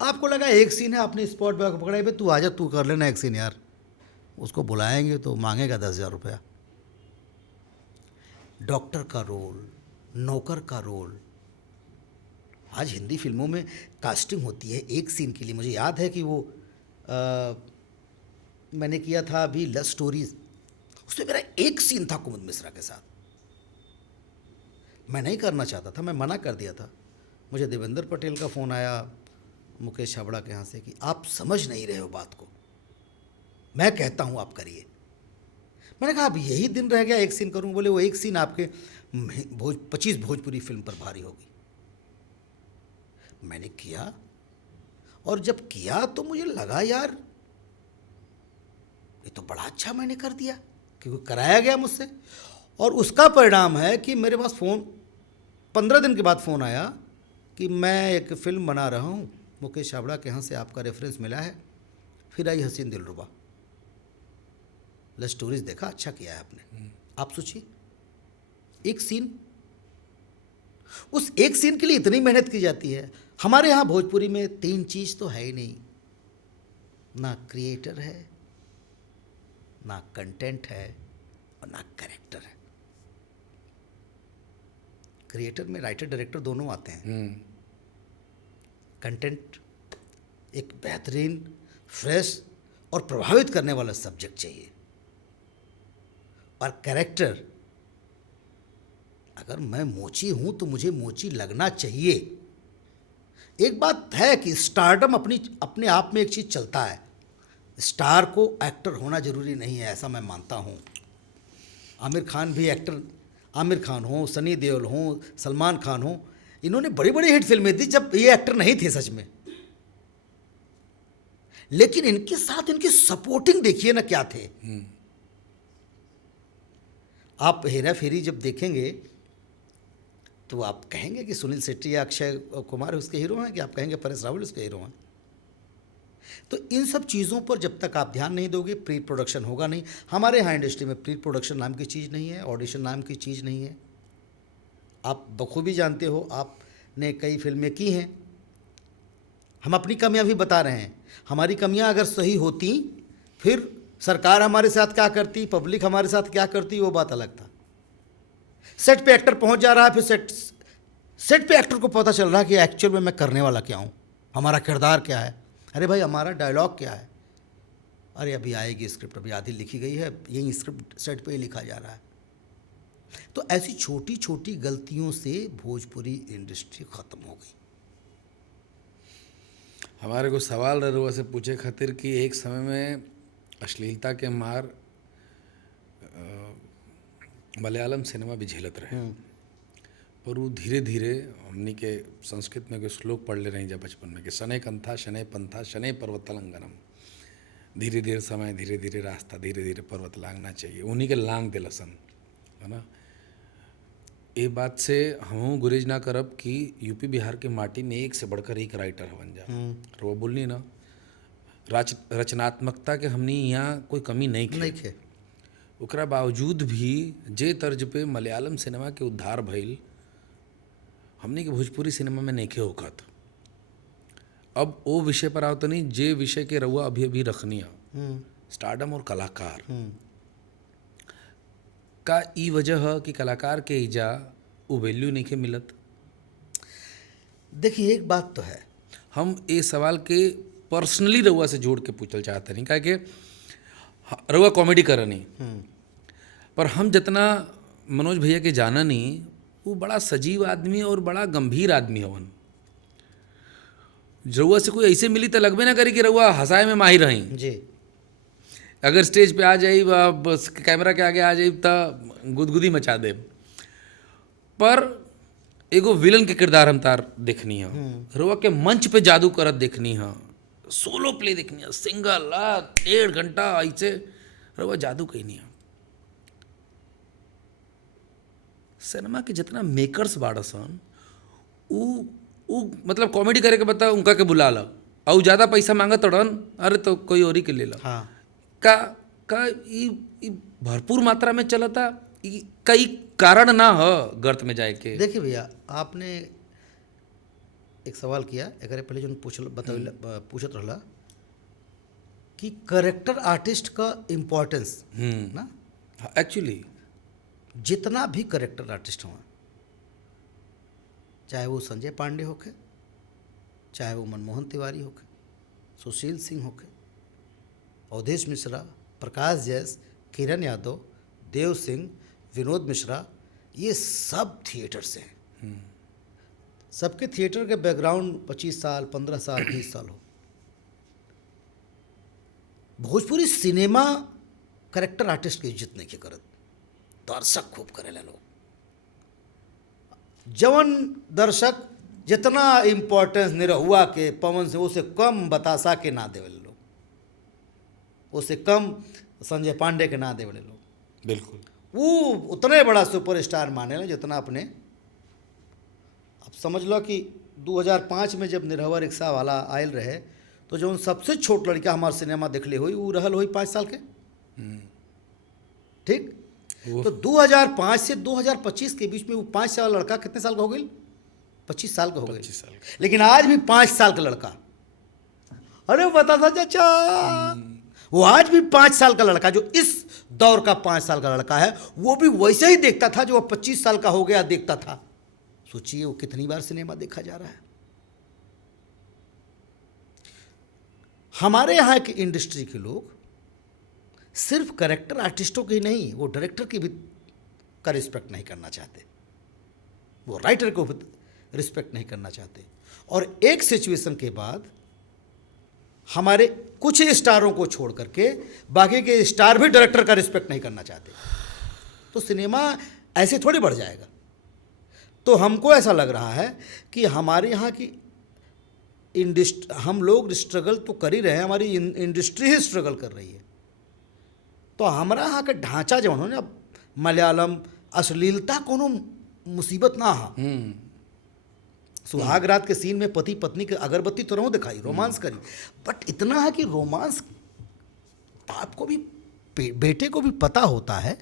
आपको लगा एक सीन है, आपने स्पॉट पे पकड़ा है, तू आजा, तू कर लेना एक सीन यार। उसको बुलाएंगे तो मांगेगा 10,000 रुपया। डॉक्टर का रोल, नौकर का रोल, आज हिंदी फिल्मों में कास्टिंग होती है एक सीन के लिए। मुझे याद है कि वो मैंने किया था अभी लव स्टोरीज, उसमें मेरा एक सीन था कुमुद मिश्रा के साथ। मैं नहीं करना चाहता था, मैं मना कर दिया था। मुझे देवेंद्र पटेल का फ़ोन आया मुकेश छाबड़ा के यहाँ से कि आप समझ नहीं रहे हो बात को, मैं कहता हूँ आप करिए। मैंने कहा अब यही दिन रह गया, एक सीन करूँ। बोले वो एक सीन आपके 25 भोजपुरी फिल्म पर भारी होगी। मैंने किया, और जब किया तो मुझे लगा यार ये तो बड़ा अच्छा मैंने कर दिया, क्योंकि कराया गया मुझसे। और उसका परिणाम है कि मेरे पास फ़ोन 15 दिन के बाद फ़ोन आया कि मैं एक फ़िल्म बना रहा हूँ, मुकेश छाबड़ा के यहाँ से आपका रेफरेंस मिला है। फिर आई हसीन दिलरुबा, लव स्टोरीज देखा, अच्छा किया है आपने। आप सोचिए, एक सीन, उस एक सीन के लिए इतनी मेहनत की जाती है। हमारे यहाँ भोजपुरी में 3 चीज़ तो है ही नहीं, ना क्रिएटर है, ना कंटेंट है और ना कैरेक्टर है। क्रिएटर में राइटर डायरेक्टर दोनों आते हैं। कंटेंट एक बेहतरीन, फ्रेश और प्रभावित करने वाला सब्जेक्ट चाहिए, और कैरेक्टर, अगर मैं मोची हूं तो मुझे मोची लगना चाहिए। एक बात है कि स्टारडम अपने आप में एक चीज़ चलता है, स्टार को एक्टर होना जरूरी नहीं है, ऐसा मैं मानता हूँ। आमिर खान भी एक्टर, आमिर खान हो, सनी देओल हो, सलमान खान हो, इन्होंने बड़ी बड़ी हिट फिल्में दी जब ये एक्टर नहीं थे सच में, लेकिन इनके साथ इनकी सपोर्टिंग देखिए ना क्या थे। आप हेरा फेरी जब देखेंगे तो आप कहेंगे कि सुनील शेट्टी या अक्षय कुमार उसके हीरो हैं, कि आप कहेंगे परेश रावल उसके हीरो हैं। तो इन सब चीज़ों पर जब तक आप ध्यान नहीं दोगे, प्री प्रोडक्शन होगा नहीं। हमारे यहाँ इंडस्ट्री में प्री प्रोडक्शन नाम की चीज़ नहीं है, ऑडिशन नाम की चीज़ नहीं है। आप बखूबी जानते हो, आपने कई फिल्में की हैं। हम अपनी कमियां भी बता रहे हैं। हमारी कमियां अगर सही होती, फिर सरकार हमारे साथ क्या करती, पब्लिक हमारे साथ क्या करती, वो बात अलग था। सेट पे एक्टर पहुंच जा रहा है, फिर सेट पे एक्टर को पता चल रहा है कि एक्चुअल में मैं करने वाला क्या हूँ, हमारा किरदार क्या है। अरे भाई, हमारा डायलॉग क्या है? अरे अभी आएगी स्क्रिप्ट, अभी आधी लिखी गई है, यही स्क्रिप्ट सेट पे ही लिखा जा रहा है। तो ऐसी छोटी छोटी गलतियों से भोजपुरी इंडस्ट्री ख़त्म हो गई। हमारे को सवाल ररुआ से पूछे खातिर कि एक समय में अश्लीलता के मार मलयालम सिनेमा भी झेलत रहे, पर वो धीरे धीरे हमनी के संस्कृत में कोई श्लोक पढ़ ले रही जब बचपन में कि शनै कंथा शनै पंथा शनै पर्वतलंघनम, धीरे धीरे समय, धीरे धीरे रास्ता, धीरे धीरे पर्वत लांघना चाहिए। उन्हीं के लांग दे लसन, है ना। ये बात से हम गुरेज ना करब कि यूपी बिहार के माटी में एक से बढ़कर एक राइटर बन जा, और वो बोलनी ना रचनात्मकता के हमनी यहाँ कोई कमी नहीं खे। ओकरा बावजूद भी जे तर्ज पे मलयालम सिनेमा के उद्धार भइल, हमनी के भोजपुरी सिनेमा में नहीं खे होखत। अब वो विषय पर आओ तो नहीं, जे विषय के रउआ अभी अभी रखनी है, स्टारडम और कलाकार का ई वजह है कि कलाकार के इजा वो वैल्यू नहीं के मिलत। देखिए, एक बात तो है, हम ये सवाल के पर्सनली रउआ से जोड़ के पूछल चाहते नहीं, काहे कि रउआ कॉमेडी कर नहीं, पर हम जितना मनोज भैया के जाना नहीं, वो बड़ा सजीव आदमी और बड़ा गंभीर आदमी हवन। रउआ से कोई ऐसे मिली तो लगबे ना करी कि रउआ हंसाए में माहिर रही जी। अगर स्टेज पे आ जाई, बस कैमरा के आगे आ जाई तो गुदगुदी मचा दे। पर एगो विलन के किरदार हम तार देखनी है, रउआ के मंच पे जादू करत देखनी है, सोलो प्ले देखनी है, सिंगल 1.5 घंटा ऐसे रउआ जादू कहनी है। सिनेमा के जितना मेकर्स बाड़सन, उ मतलब कॉमेडी करे के बता उनका के बुला ला, और ज़्यादा पैसा मांगत तड़न, अरे तो कोई और ही के ले ला। हाँ। का ई भरपूर मात्रा में चलता, कई कारण ना हो गर्त में जाए के। देखिए भैया, आपने एक सवाल किया, एकरे पहले जो पूछत रहला कि करेक्टर आर्टिस्ट का इम्पोर्टेंस ना, एक्चुअली जितना भी करेक्टर आर्टिस्ट हुआ, चाहे वो संजय पांडे होके, चाहे वो मनमोहन तिवारी होके, सुशील सिंह होके, अवधेश मिश्रा, प्रकाश जैस, किरण यादव, देव सिंह, विनोद मिश्रा, ये सब थिएटर से हैं। सबके थिएटर के बैकग्राउंड 25 साल, 15 साल, 20 साल हो। भोजपुरी सिनेमा करेक्टर आर्टिस्ट की इज्जत नहीं करत, दर्शक खूब करेला लोग। जवन दर्शक जितना इम्पोर्टेंस निरहुआ के, पवन से उसे कम बतासा के ना देवे लोग, उसे कम संजय पांडे के ना देवे लोग। बिल्कुल वो उतने बड़ा सुपरस्टार माने ला जितना अपने, अब समझ लो कि 2005 में जब निरहुआ रिक्शा वाला आयल रहे तो जो सबसे छोट लड़का हमारे सिनेमा देखले हुई वो रहल हुई 5 साल के। ठीक, तो 2005 से 2025 के बीच में वो 5 साल लड़का कितने साल का हो गई? 25 साल का हो गई। 25 साल का। लेकिन आज भी 5 साल का लड़का, अरे बता था चाचा, वो आज भी 5 साल का लड़का, जो इस दौर का 5 साल का लड़का है, वो भी वैसे ही देखता था जो वो 25 साल का हो गया देखता था। सोचिए वो कितनी बार सिनेमा देखा जा रहा है। हमारे यहाँ की इंडस्ट्री के लोग सिर्फ कैरेक्टर आर्टिस्टों की नहीं, वो डायरेक्टर की भी का रिस्पेक्ट नहीं करना चाहते, वो राइटर को भी रिस्पेक्ट नहीं करना चाहते। और एक सिचुएशन के बाद हमारे कुछ स्टारों को छोड़ करके बाकी के स्टार भी डायरेक्टर का रिस्पेक्ट नहीं करना चाहते, तो सिनेमा ऐसे थोड़ी बढ़ जाएगा। तो हमको ऐसा लग रहा है कि हमारे यहाँ की हम लोग स्ट्रगल तो कर ही रहे हैं, हमारी इंडस्ट्री ही स्ट्रगल कर रही है। तो हमारा यहाँ का ढांचा जो उन्होंने, अब मलयालम अश्लीलता कोनो मुसीबत ना हा, सुहाग रात के सीन में पति पत्नी के अगरबत्ती तो रहो दिखाई, रोमांस करी, बट इतना है कि रोमांस बाप को भी बेटे को भी पता होता है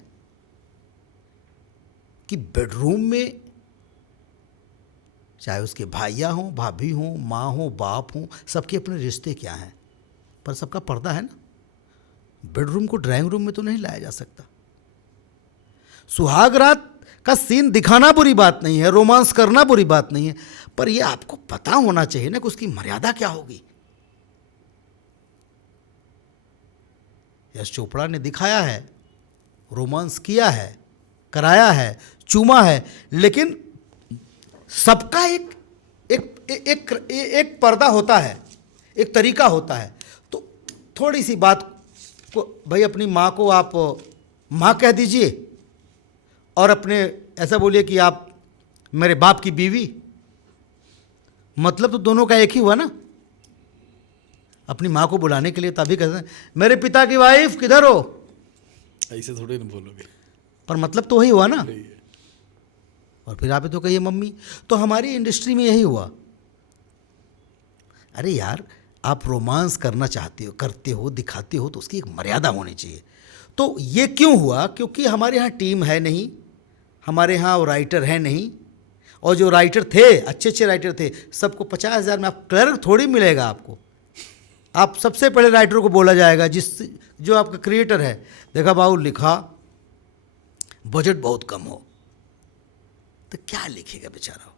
कि बेडरूम में चाहे उसके भाइया हों, भाभी हों, माँ हो, बाप हों, सबके अपने रिश्ते क्या हैं, पर सबका पर्दा है ना। बेडरूम को ड्राइंग रूम में तो नहीं लाया जा सकता। सुहाग रात का सीन दिखाना बुरी बात नहीं है, रोमांस करना बुरी बात नहीं है, पर यह आपको पता होना चाहिए ना कि उसकी मर्यादा क्या होगी। यश चोपड़ा ने दिखाया है, रोमांस किया है, कराया है, चूमा है, लेकिन सबका एक एक एक एक पर्दा होता है, एक तरीका होता है। तो थोड़ी सी बात को भाई अपनी माँ को आप माँ कह दीजिए और अपने ऐसा बोलिए कि आप मेरे बाप की बीवी, मतलब तो दोनों का एक ही हुआ ना। अपनी माँ को बुलाने के लिए तभी कहते हैं मेरे पिता की वाइफ किधर हो, ऐसे थोड़े नहीं बोलोगे, पर मतलब तो वही हुआ ना। और फिर आप तो कहिए मम्मी। तो हमारी इंडस्ट्री में यही हुआ। अरे यार, आप रोमांस करना चाहते हो, करते हो, दिखाते हो, तो उसकी एक मर्यादा होनी चाहिए। तो ये क्यों हुआ? क्योंकि हमारे यहाँ टीम है नहीं, हमारे यहाँ वो राइटर है नहीं, और जो राइटर थे अच्छे अच्छे राइटर थे, सबको 50,000 में आप क्लर्क थोड़ी मिलेगा आपको। आप सबसे पहले राइटर को बोला जाएगा जो आपका क्रिएटर है, देखा बाबू लिखा, बजट बहुत कम हो, तो क्या लिखेगा बेचारा।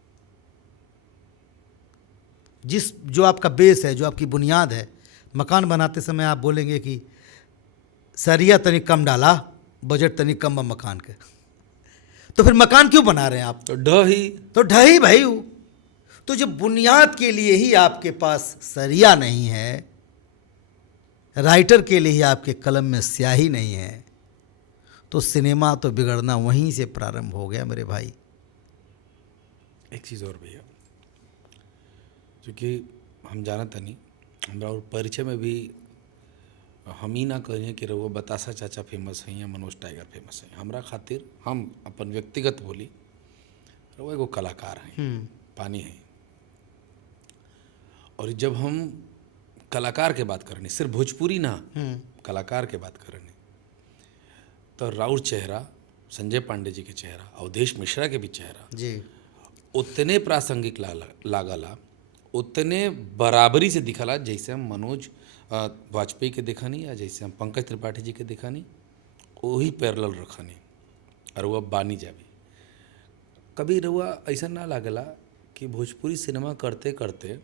जो आपका बेस है, जो आपकी बुनियाद है, मकान बनाते समय आप बोलेंगे कि सरिया तनिक कम डाला, बजट तनिक कम मकान के, तो फिर मकान क्यों बना रहे हैं आप? तो ढही भाई। तो जब बुनियाद के लिए ही आपके पास सरिया नहीं है, राइटर के लिए ही आपके कलम में स्याही नहीं है, तो सिनेमा तो बिगड़ना वहीं से प्रारंभ हो गया मेरे भाई। एक चीज़ और भैया, क्योंकि हम जानता नहीं, हमारा और परिचय में भी हम ही ना कहें कि रहुआ बतासा चाचा फेमस हैं या मनोज टाइगर फेमस हैं। हमरा खातिर हम अपन व्यक्तिगत बोली, रहुआ एगो कलाकार हैं, पानी हैं। और जब हम कलाकार के बात करनी, सिर्फ भोजपुरी ना, कलाकार के बात करनी, तो राउर चेहरा, संजय पांडे जी के चेहरा, अवधेश मिश्रा के भी चेहरा जी उतने प्रासंगिक लागला, उतने बराबरी से दिखला जैसे हम मनोज वाजपेयी के दिखानी या जैसे हम पंकज त्रिपाठी जी के दिखानी, वही पैरेलल रखनी। और वह बानी जाबी कभी रहुआ ऐसा ना लागला कि भोजपुरी सिनेमा करते करते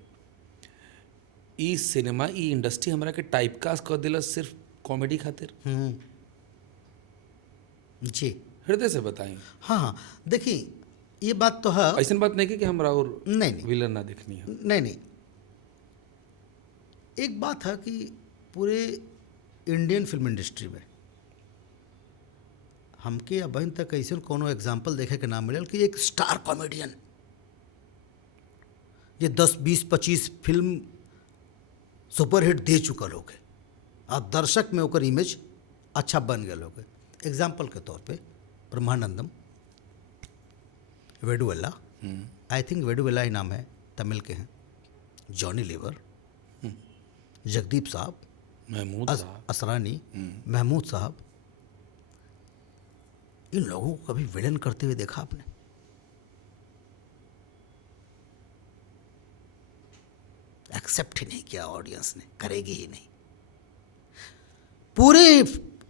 ई सिनेमा ई इंडस्ट्री हमरा के टाइपकास्ट कर दिला सिर्फ कॉमेडी खातिर? जी हृदय से बताएं। हाँ, देखिए ये बात तो है, ऐसा बात नहीं कि हमरा और नहीं विलन ना देखनी है, नहीं। एक बात है कि पूरे इंडियन फिल्म इंडस्ट्री में हमके अभी तक ऐसे कोनो एग्जाम्पल देखे के ना मिलल कि एक स्टार कॉमेडियन ये 10, 20, 25 फिल्म सुपरहिट दे चुकल होके और दर्शक में ओकर इमेज अच्छा बन गया होके। एग्जाम्पल के तौर पे ब्रह्मानंदम, वेडुवेला, आई थिंक वेडुवेला ही नाम है, तमिल के हैं, जॉनी लीवर, जगदीप साहब, महमूद साहब, असरानी, महमूद साहब, इन लोगों को कभी विलन करते हुए देखा आपने? एक्सेप्ट ही नहीं किया ऑडियंस ने, करेगी ही नहीं। पूरे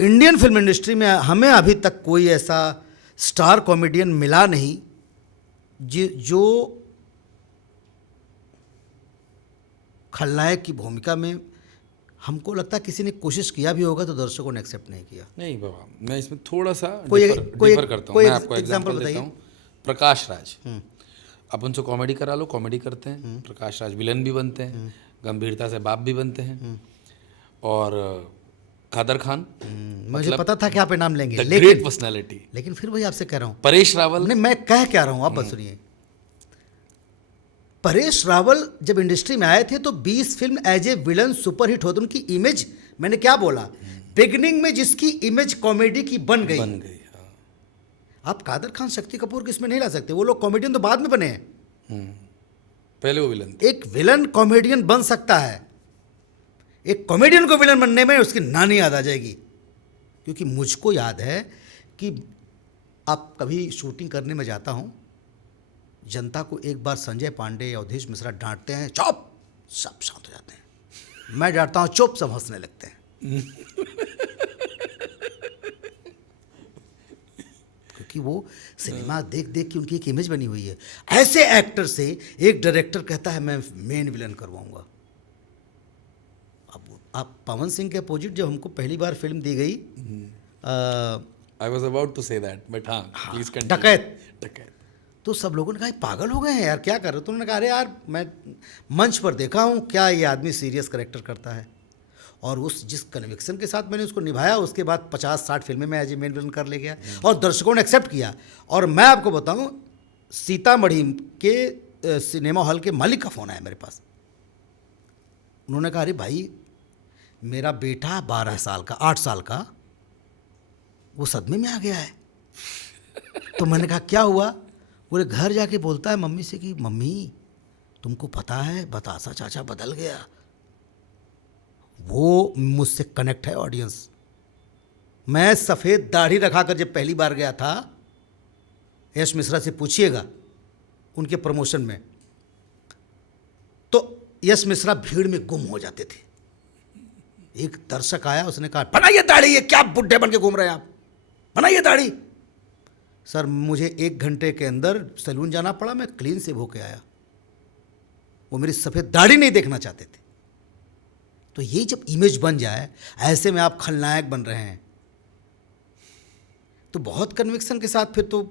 इंडियन फिल्म इंडस्ट्री में हमें अभी तक कोई ऐसा स्टार कॉमेडियन मिला नहीं जो खलनायक की भूमिका में, हमको लगता है किसी ने कोशिश किया भी होगा तो दर्शकों ने एक्सेप्ट नहीं किया। नहीं बाबा, मैं इसमें थोड़ा सा कोई डिफर करता हूँ। मैं आपको एग्जांपल एग्जांपल देता बताइए। हूँ। प्रकाश राज, आप उनसे कॉमेडी करा लो, कॉमेडी करते हैं। प्रकाश राज विलन भी बनते हैं, गंभीरता से बाप भी बनते हैं। और कादर खान, मुझे पता था कि आप इनाम लेंगे, द ग्रेट पर्सनालिटी। लेकिन फिर वही आपसे कह रहा हूँ, परेश रावल, नहीं मैं कह क्या रहा हूँ, आप बस सुनिए। परेश रावल जब इंडस्ट्री में आए थे तो 20 film as a villain superhit होती, उनकी इमेज, मैंने क्या बोला, बिगिनिंग में जिसकी इमेज कॉमेडी की बन गई। हाँ। आप कादर खान, शक्ति कपूर को इसमें नहीं ला सकते, वो लोग कॉमेडियन तो बाद में बने हैं। पहले वो विलन थे। एक विलन कॉमेडियन बन सकता है, एक कॉमेडियन को विलन बनने में उसकी नानी याद आ जाएगी। क्योंकि मुझको याद है कि आप कभी शूटिंग करने में जाता हूँ, जनता को एक बार संजय पांडे या अवधेश मिश्रा डांटते हैं, चुप, सब शांत हो जाते हैं। मैं डांटता हूँ, चुप, सब हंसने लगते हैं। क्योंकि वो सिनेमा देख देख के उनकी एक इमेज बनी हुई है। ऐसे एक्टर से एक डायरेक्टर कहता है मैं मेन विलन करवाऊंगा। अब आप पवन सिंह के अपोजिट जब हमको पहली बार फिल्म दी गई, I was about to say that, but हाँ, प्लीज कंटिन्यू। डकैत, तो सब लोगों ने कहा पागल हो गए हैं यार, क्या कर रहे हो? तो उन्होंने कहा अरे यार मैं मंच पर देखा हूँ क्या ये आदमी सीरियस करेक्टर करता है, और उस जिस कन्विक्शन के साथ मैंने उसको निभाया, उसके बाद 50-60 फिल्में में एज ए मेन विलन कर ले गया और दर्शकों ने एक्सेप्ट किया। और मैं आपको बताऊँ, सीतामढ़ी के सिनेमा हॉल के मालिक का फ़ोन आया मेरे पास। उन्होंने कहा अरे भाई मेरा बेटा 12 साल का, 8 साल का, वो सदमे में आ गया है। तो मैंने कहा क्या हुआ? पूरे घर जाके बोलता है मम्मी से कि मम्मी तुमको पता है बतासा चाचा बदल गया। वो मुझसे कनेक्ट है ऑडियंस। मैं सफ़ेद दाढ़ी रखाकर जब पहली बार गया था, यश मिश्रा से पूछिएगा उनके प्रमोशन में, तो यश मिश्रा भीड़ में गुम हो जाते थे। एक दर्शक आया, उसने कहा बनाइए दाढ़ी, ये क्या बुढ़े बन के घूम रहे हैं आप, बनाइए दाढ़ी। सर मुझे 1 घंटे के अंदर सैलून जाना पड़ा, मैं क्लीन से होके आया। वो मेरी सफ़ेद दाढ़ी नहीं देखना चाहते थे। तो ये जब इमेज बन जाए, ऐसे में आप खलनायक बन रहे हैं, तो बहुत कन्विक्शन के साथ फिर तो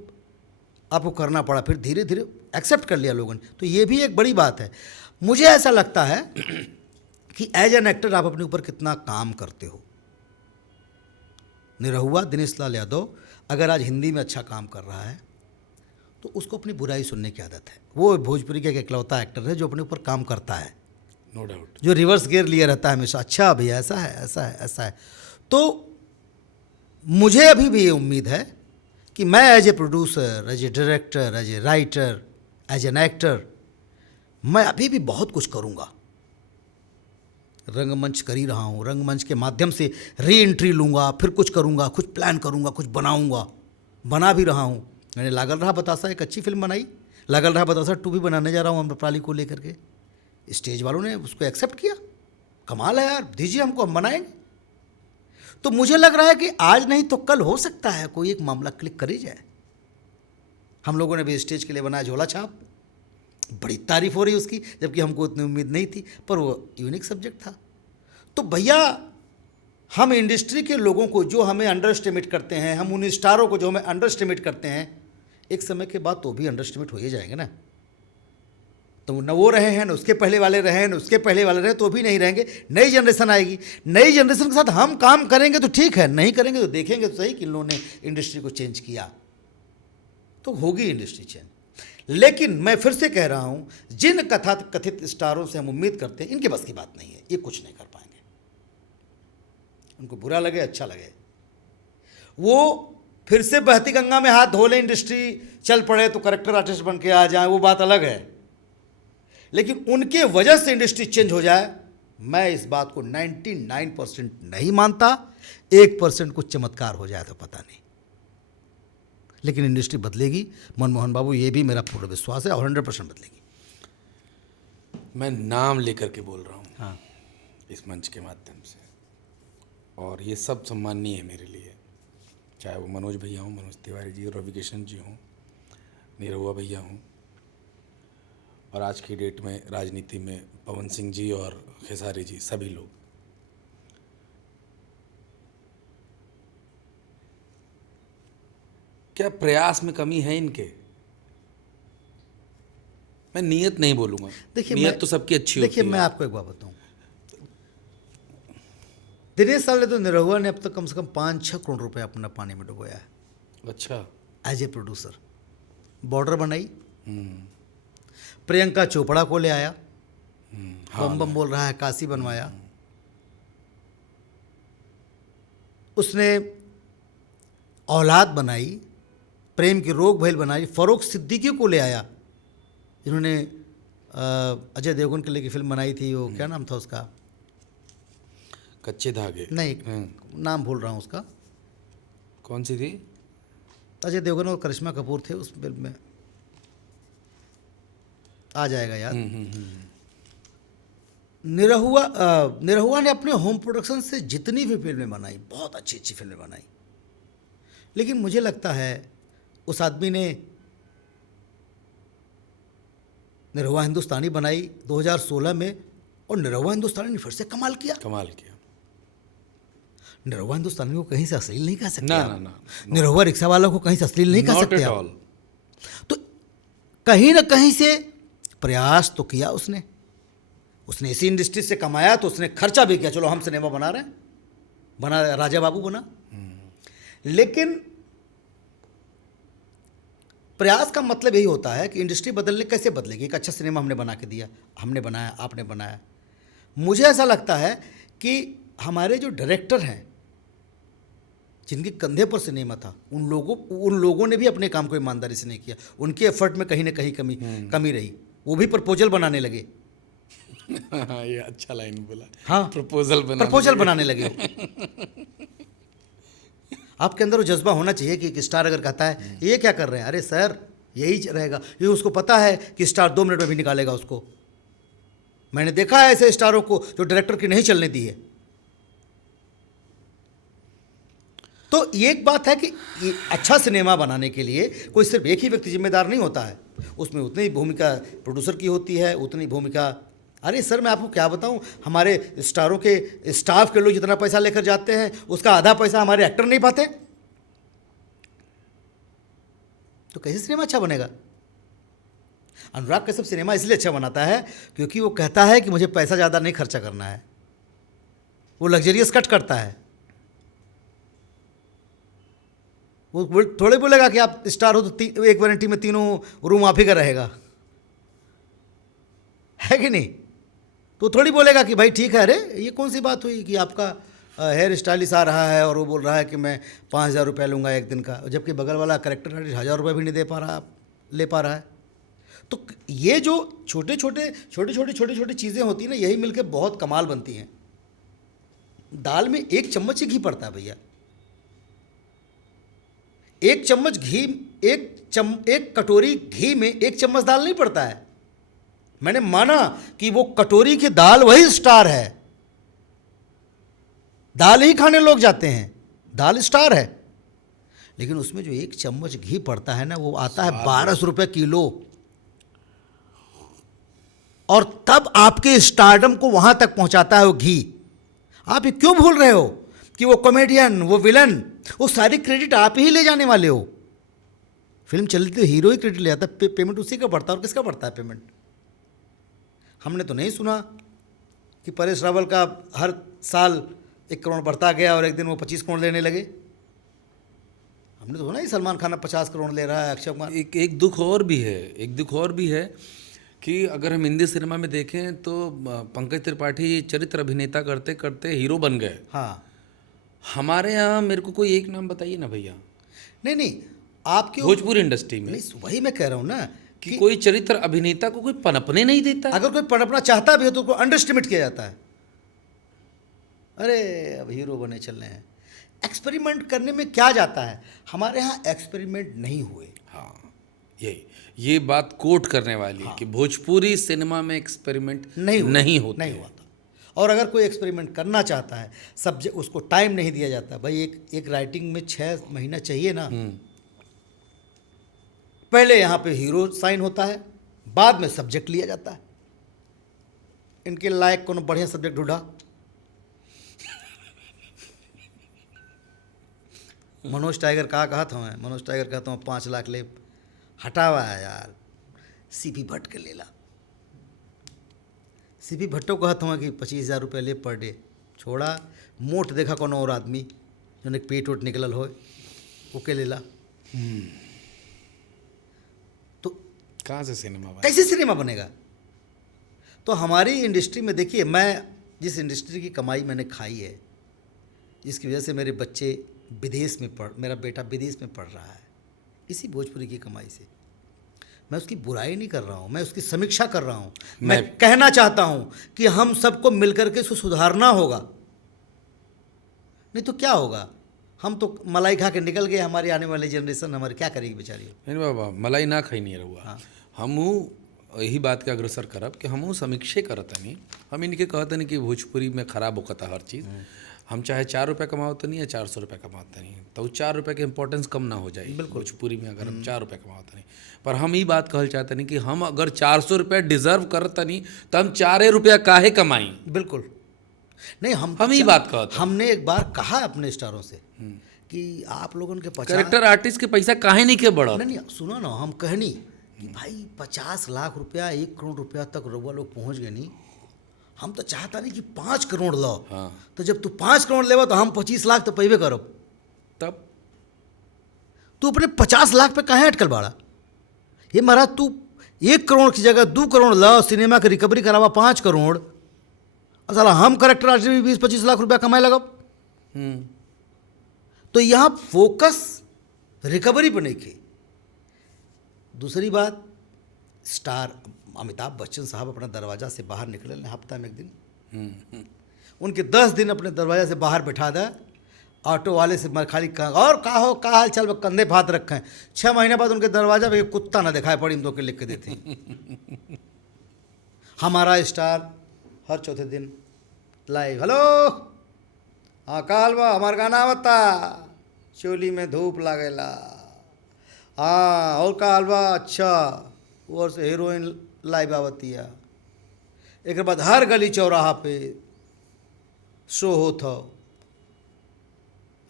आपको करना पड़ा, फिर धीरे धीरे एक्सेप्ट कर लिया लोगों ने। तो ये भी एक बड़ी बात है। मुझे ऐसा लगता है कि एज एन एक्टर आप अपने ऊपर कितना काम करते हो। निरहुआ दिनेश लाल यादव अगर आज हिंदी में अच्छा काम कर रहा है तो उसको अपनी बुराई सुनने की आदत है। वो भोजपुरी का एक इकलौता एक्टर है जो अपने ऊपर काम करता है, नो डाउट, जो रिवर्स गियर लिए रहता है हमेशा, अच्छा भैया ऐसा है, ऐसा है, ऐसा है। तो मुझे अभी भी ये उम्मीद है कि मैं as a producer, as a director, as a writer, as an actor, मैं अभी भी बहुत कुछ करूँगा। रंगमंच कर ही रहा हूँ, रंगमंच के माध्यम से री एंट्री लूँगा, फिर कुछ करूँगा, कुछ प्लान करूँगा, कुछ बनाऊँगा, बना भी रहा हूँ। मैंने लागल रहा बतासा एक अच्छी फिल्म बनाई, लागल रहा बतासा 2 भी बनाने जा रहा हूँ अम्रपाली को लेकर के। स्टेज वालों ने उसको एक्सेप्ट किया, कमाल है यार, दीजिए हमको, हम बनाएंगे। तो मुझे लग रहा है कि आज नहीं तो कल हो सकता है कोई एक मामला क्लिक कर ही जाए। हम लोगों ने भी स्टेज के लिए बनाया झोला छाप, बड़ी तारीफ हो रही उसकी, जबकि हमको उतनी उम्मीद नहीं थी, पर वो यूनिक सब्जेक्ट था। तो भैया हम इंडस्ट्री के लोगों को जो हमें अंडर एस्टिमेट करते हैं, हम उन स्टारों को जो हमें अंडर एस्टिमेट करते हैं, एक समय के बाद तो भी अंडर एस्टिमेट हो ही जाएंगे ना। तो न वो रहे हैं, न उसके पहले वाले रहे हैं, न उसके पहले वाले रहे, तो भी नहीं रहेंगे। नई जनरेशन आएगी, नई जनरेशन के साथ हम काम करेंगे तो ठीक है, नहीं करेंगे तो देखेंगे तो सही कि इन लोगों ने इंडस्ट्री को चेंज किया, तो होगी इंडस्ट्री चेंज। लेकिन मैं फिर से कह रहा हूँ, जिन कथित स्टारों से हम उम्मीद करते हैं, इनके बस की बात नहीं है, ये कुछ नहीं कर पाएंगे। उनको बुरा लगे अच्छा लगे, वो फिर से बहती गंगा में हाथ धो ले इंडस्ट्री, चल पड़े तो करेक्टर आर्टिस्ट बन के आ जाए, वो बात अलग है। लेकिन उनके वजह से इंडस्ट्री चेंज हो जाए, मैं इस बात को 99% नहीं मानता। 1% कुछ चमत्कार हो जाए तो पता नहीं, लेकिन इंडस्ट्री बदलेगी मनमोहन बाबू, ये भी मेरा पूरा विश्वास है, और 100% बदलेगी। मैं नाम लेकर के बोल रहा हूँ हाँ, इस मंच के माध्यम से, और ये सब सम्माननीय है मेरे लिए, चाहे वो मनोज भैया हों, मनोज तिवारी जी, रवि किशन जी हों, निरहुआ भैया हों, और आज की डेट में राजनीति में पवन सिंह जी और खेसारी जी, सभी लोग। क्या प्रयास में कमी है इनके? मैं नियत नहीं बोलूँगा, नियत तो सबकी अच्छी होती है। देखिए मैं आपको एक बात बताऊं, दिनेश सावले तो निरहुआ ने अब तक कम से कम 5-6 करोड़ रुपए अपना पानी में डुबोया है अच्छा। As a producer. बॉर्डर बनाई, प्रियंका चोपड़ा को ले आया, बम बम बोल रहा है, काशी बनवाया, उसने औलाद बनाई, प्रेम की रोग भैल बनाई, फरोख सिद्दीकी को ले आया, इन्होंने अजय देवगन के लेके फिल्म बनाई थी, वो क्या नाम था उसका, कच्चे धागे नहीं नाम भूल रहा हूँ उसका, कौन सी थी? अजय देवगन और करिश्मा कपूर थे उस फिल्म में, आ जाएगा यार। निरहुआ ने अपने होम प्रोडक्शन से जितनी भी फिल्में बनाई, बहुत अच्छी अच्छी फिल्में बनाई, लेकिन मुझे लगता है उस आदमी ने निरहुआ हिंदुस्तानी बनाई 2016 में, और निरहुआ हिंदुस्तानी ने फिर से कमाल किया। निरहुआ हिंदुस्तानी को कहीं से अश्लील नहीं कह सकते ना, आप। ना, ना, निरहुआ रिक्शा वालों को कहीं से अश्लील नहीं कह सकते Not at आप। all. तो कहीं ना कहीं से प्रयास तो किया उसने इसी इंडस्ट्री से कमाया, तो उसने खर्चा भी किया, चलो हम सिनेमा बना रहे हैं, बना, राजा बाबू बना। लेकिन प्रयास का मतलब यही होता है कि इंडस्ट्री बदलने कैसे बदलेगी। एक अच्छा सिनेमा हमने बना के दिया, हमने बनाया, आपने बनाया। मुझे ऐसा लगता है कि हमारे जो डायरेक्टर हैं, जिनके कंधे पर सिनेमा था, उन लोगों ने भी अपने काम को ईमानदारी से नहीं किया। उनके एफर्ट में कहीं ना कहीं कमी रही। वो भी प्रपोजल बनाने लगे। ये अच्छा लाइन बोला। हाँ, प्रपोजल बनाने लगे। आपके अंदर वो जज्बा होना चाहिए कि एक स्टार अगर कहता है ये क्या कर रहे हैं, अरे सर यही रहेगा, ये उसको पता है कि स्टार 2 मिनट में भी निकालेगा उसको। मैंने देखा है ऐसे स्टारों को जो डायरेक्टर की नहीं चलने दी है। तो ये एक बात है कि ये अच्छा सिनेमा बनाने के लिए कोई सिर्फ एक ही व्यक्ति जिम्मेदार नहीं होता है, उसमें उतनी ही भूमिका प्रोड्यूसर की होती है, उतनी भूमिका। अरे सर मैं आपको क्या बताऊं, हमारे स्टारों के स्टाफ के लोग जितना पैसा लेकर जाते हैं उसका आधा पैसा हमारे एक्टर नहीं पाते, तो कैसे सिनेमा अच्छा बनेगा। अनुराग कश्यप सिनेमा इसलिए अच्छा बनाता है क्योंकि वो कहता है कि मुझे पैसा ज़्यादा नहीं खर्चा करना है, वो लग्जरियस कट करता है। वो थोड़े बोलेगा कि आप स्टार हो तो एक वारंटी में 3 रूम आप ही का रहेगा, है कि नहीं। तो थोड़ी बोलेगा कि भाई ठीक है, अरे ये कौन सी बात हुई कि आपका हेयर स्टाइलिस्ट आ रहा है और वो बोल रहा है कि मैं 5,000 रुपया लूँगा एक दिन का, जबकि बगल वाला करेक्टर आर्टिस्ट 1,000 रुपये भी नहीं ले पा रहा है। तो ये जो छोटी छोटी चीज़ें होती हैं ना, यही मिलकर बहुत कमाल बनती हैं। दाल में 1 चम्मच ही घी पड़ता है भैया, 1 चम्मच घी, एक कटोरी घी में 1 चम्मच दाल नहीं पड़ता है। मैंने माना कि वो कटोरी की दाल वही स्टार है, दाल ही खाने लोग जाते हैं, दाल स्टार है, लेकिन उसमें जो 1 चम्मच घी पड़ता है ना, वो आता है 1,200 रुपये किलो। और तब आपके स्टारडम को वहां तक पहुंचाता है वो घी। आप ये क्यों भूल रहे हो कि वो कॉमेडियन, वो विलन, वो सारी क्रेडिट आप ही ले जाने वाले हो। फिल्म चलती तो हीरो ही क्रेडिट ले जाता है, पेमेंट उसी का पड़ता है। और किसका पड़ता है पेमेंट? हमने तो नहीं सुना कि परेश रावल का हर साल 1 करोड़ बढ़ता गया और एक दिन वो 25 करोड़ लेने लगे। हमने तो सुना ही सलमान खान 50 करोड़ ले रहा है, अक्षय कुमार। एक दुख और भी है कि अगर हम हिंदी सिनेमा में देखें तो पंकज त्रिपाठी चरित्र अभिनेता करते करते हीरो बन गए। हाँ, हमारे यहाँ मेरे को कोई एक नाम बताइए ना भैया। नहीं नहीं, आपके भोजपुरी इंडस्ट्री में नहीं, वही मैं कह रहा हूँ ना कि कोई चरित्र अभिनेता को कोई पनपने नहीं देता। अगर कोई पनपना चाहता भी हो तो उसको अंडर एस्टिमेट किया जाता है। अरे अब हीरो बने चल रहे हैं। एक्सपेरिमेंट करने में क्या जाता है, हमारे यहाँ एक्सपेरिमेंट नहीं हुए। हाँ, ये बात कोट करने वाली है कि भोजपुरी सिनेमा में एक्सपेरिमेंट नहीं होता। और अगर कोई एक्सपेरिमेंट करना चाहता है, सब्जेक्ट उसको टाइम नहीं दिया जाता। भाई एक राइटिंग में 6 महीना चाहिए ना। पहले यहाँ पे हीरो साइन होता है, बाद में सब्जेक्ट लिया जाता है। इनके लायक कोनो बढ़िया सब्जेक्ट ढूंढा। मनोज टाइगर कहा था मैं, मनोज टाइगर कहता हूँ 5 लाख ले, हटावा है यार, सीपी भट्ट के ले ला। सीपी भट्टो कहता हूँ कि 25,000 रुपये ले पर डे, छोड़ा। मोट देखा कोनो और आदमी जो एक पेट वोट निकलल हो, ओके ले ला। तो कहाँ से सिनेमा बनेगा? कैसे सिनेमा बनेगा? तो हमारी इंडस्ट्री में देखिए, मैं जिस इंडस्ट्री की कमाई मैंने खाई है, जिसकी वजह से मेरे बच्चे विदेश में मेरा बेटा विदेश में पढ़ रहा है, इसी भोजपुरी की कमाई से। मैं उसकी बुराई नहीं कर रहा हूँ, मैं उसकी समीक्षा कर रहा हूँ। मैं कहना चाहता हूँ कि हम सबको मिलकर के इसको सुधारना होगा, नहीं तो क्या होगा। हम तो मलाई खा के निकल गए, हमारी आने वाली जनरेशन हमारी क्या करेगी बेचारी। नहीं बाबा, मलाई ना खाई नहीं रहुआ। हाँ। हमू यही बात के अग्रसर करब कि हमू समीक्षे करतनी। हम इनके कहतनी कि भोजपुरी में खराब होता हर चीज़। हम चाहे 4 रुपये कमाते नहीं या 400 रुपये कमाते नहीं, तो 4 रुपये के इंपॉर्टेंस कम ना हो जाए। बिल्कुल, भोजपुरी में अगर हम 4 रुपये कमाते नहीं, पर हम ये बात कहल चाहते नहीं कि हम अगर 400 रुपये डिजर्व करते नहीं तो हम 4 रुपया काहे कमाई। बिल्कुल नहीं, हम ये बात कहते। हमने एक बार कहा अपने स्टारों से कि आप लोगों के 50 कैरेक्टर आर्टिस्ट के पैसा काहे नहीं के बढ़ा। नहीं, सुनो ना, हम कहनी कि भाई 50 लाख रुपया 1 करोड़ रुपया तक रउआ लोग पहुँच गए नहीं। हम तो चाहता नहीं कि 5 करोड़ लो। हाँ। तो जब तू 5 करोड़ लेवा तो हम 25 लाख तो पैबे करो। तब तू अपने 50 लाख पे काहे अटकल बाड़ा? ये महाराज, तू 1 करोड़ की जगह 2 करोड़ लो, सिनेमा की रिकवरी करावा 5 करोड़, और साला हम करेक्टर आर्टिस्ट भी 20-25 लाख रुपया कमाए लगा। तो यहाँ फोकस रिकवरी पर नहीं की। दूसरी बात, स्टार अमिताभ बच्चन साहब अपना दरवाजा से बाहर निकले हफ्ता में 1 दिन, उनके 10 दिन अपने दरवाजा से बाहर बैठा दे, ऑटो वाले से खाली और का हो, का हाल चाल, कंधे हाथ रखे हैं। 6 महीने बाद उनके दरवाजा पे कुत्ता ना दिखाई पड़ी, तो के लिख के देते हैं। हमारा स्टार हर चौथे दिन लाइव, हेलो हाँ काल बा, हमार गाना बता, चोली में धूप लागेला, हाँ और काल बा, अच्छा और से हीरोइन लाइव आवतिया। एक बाद हर गली चौराहा पे शो होता।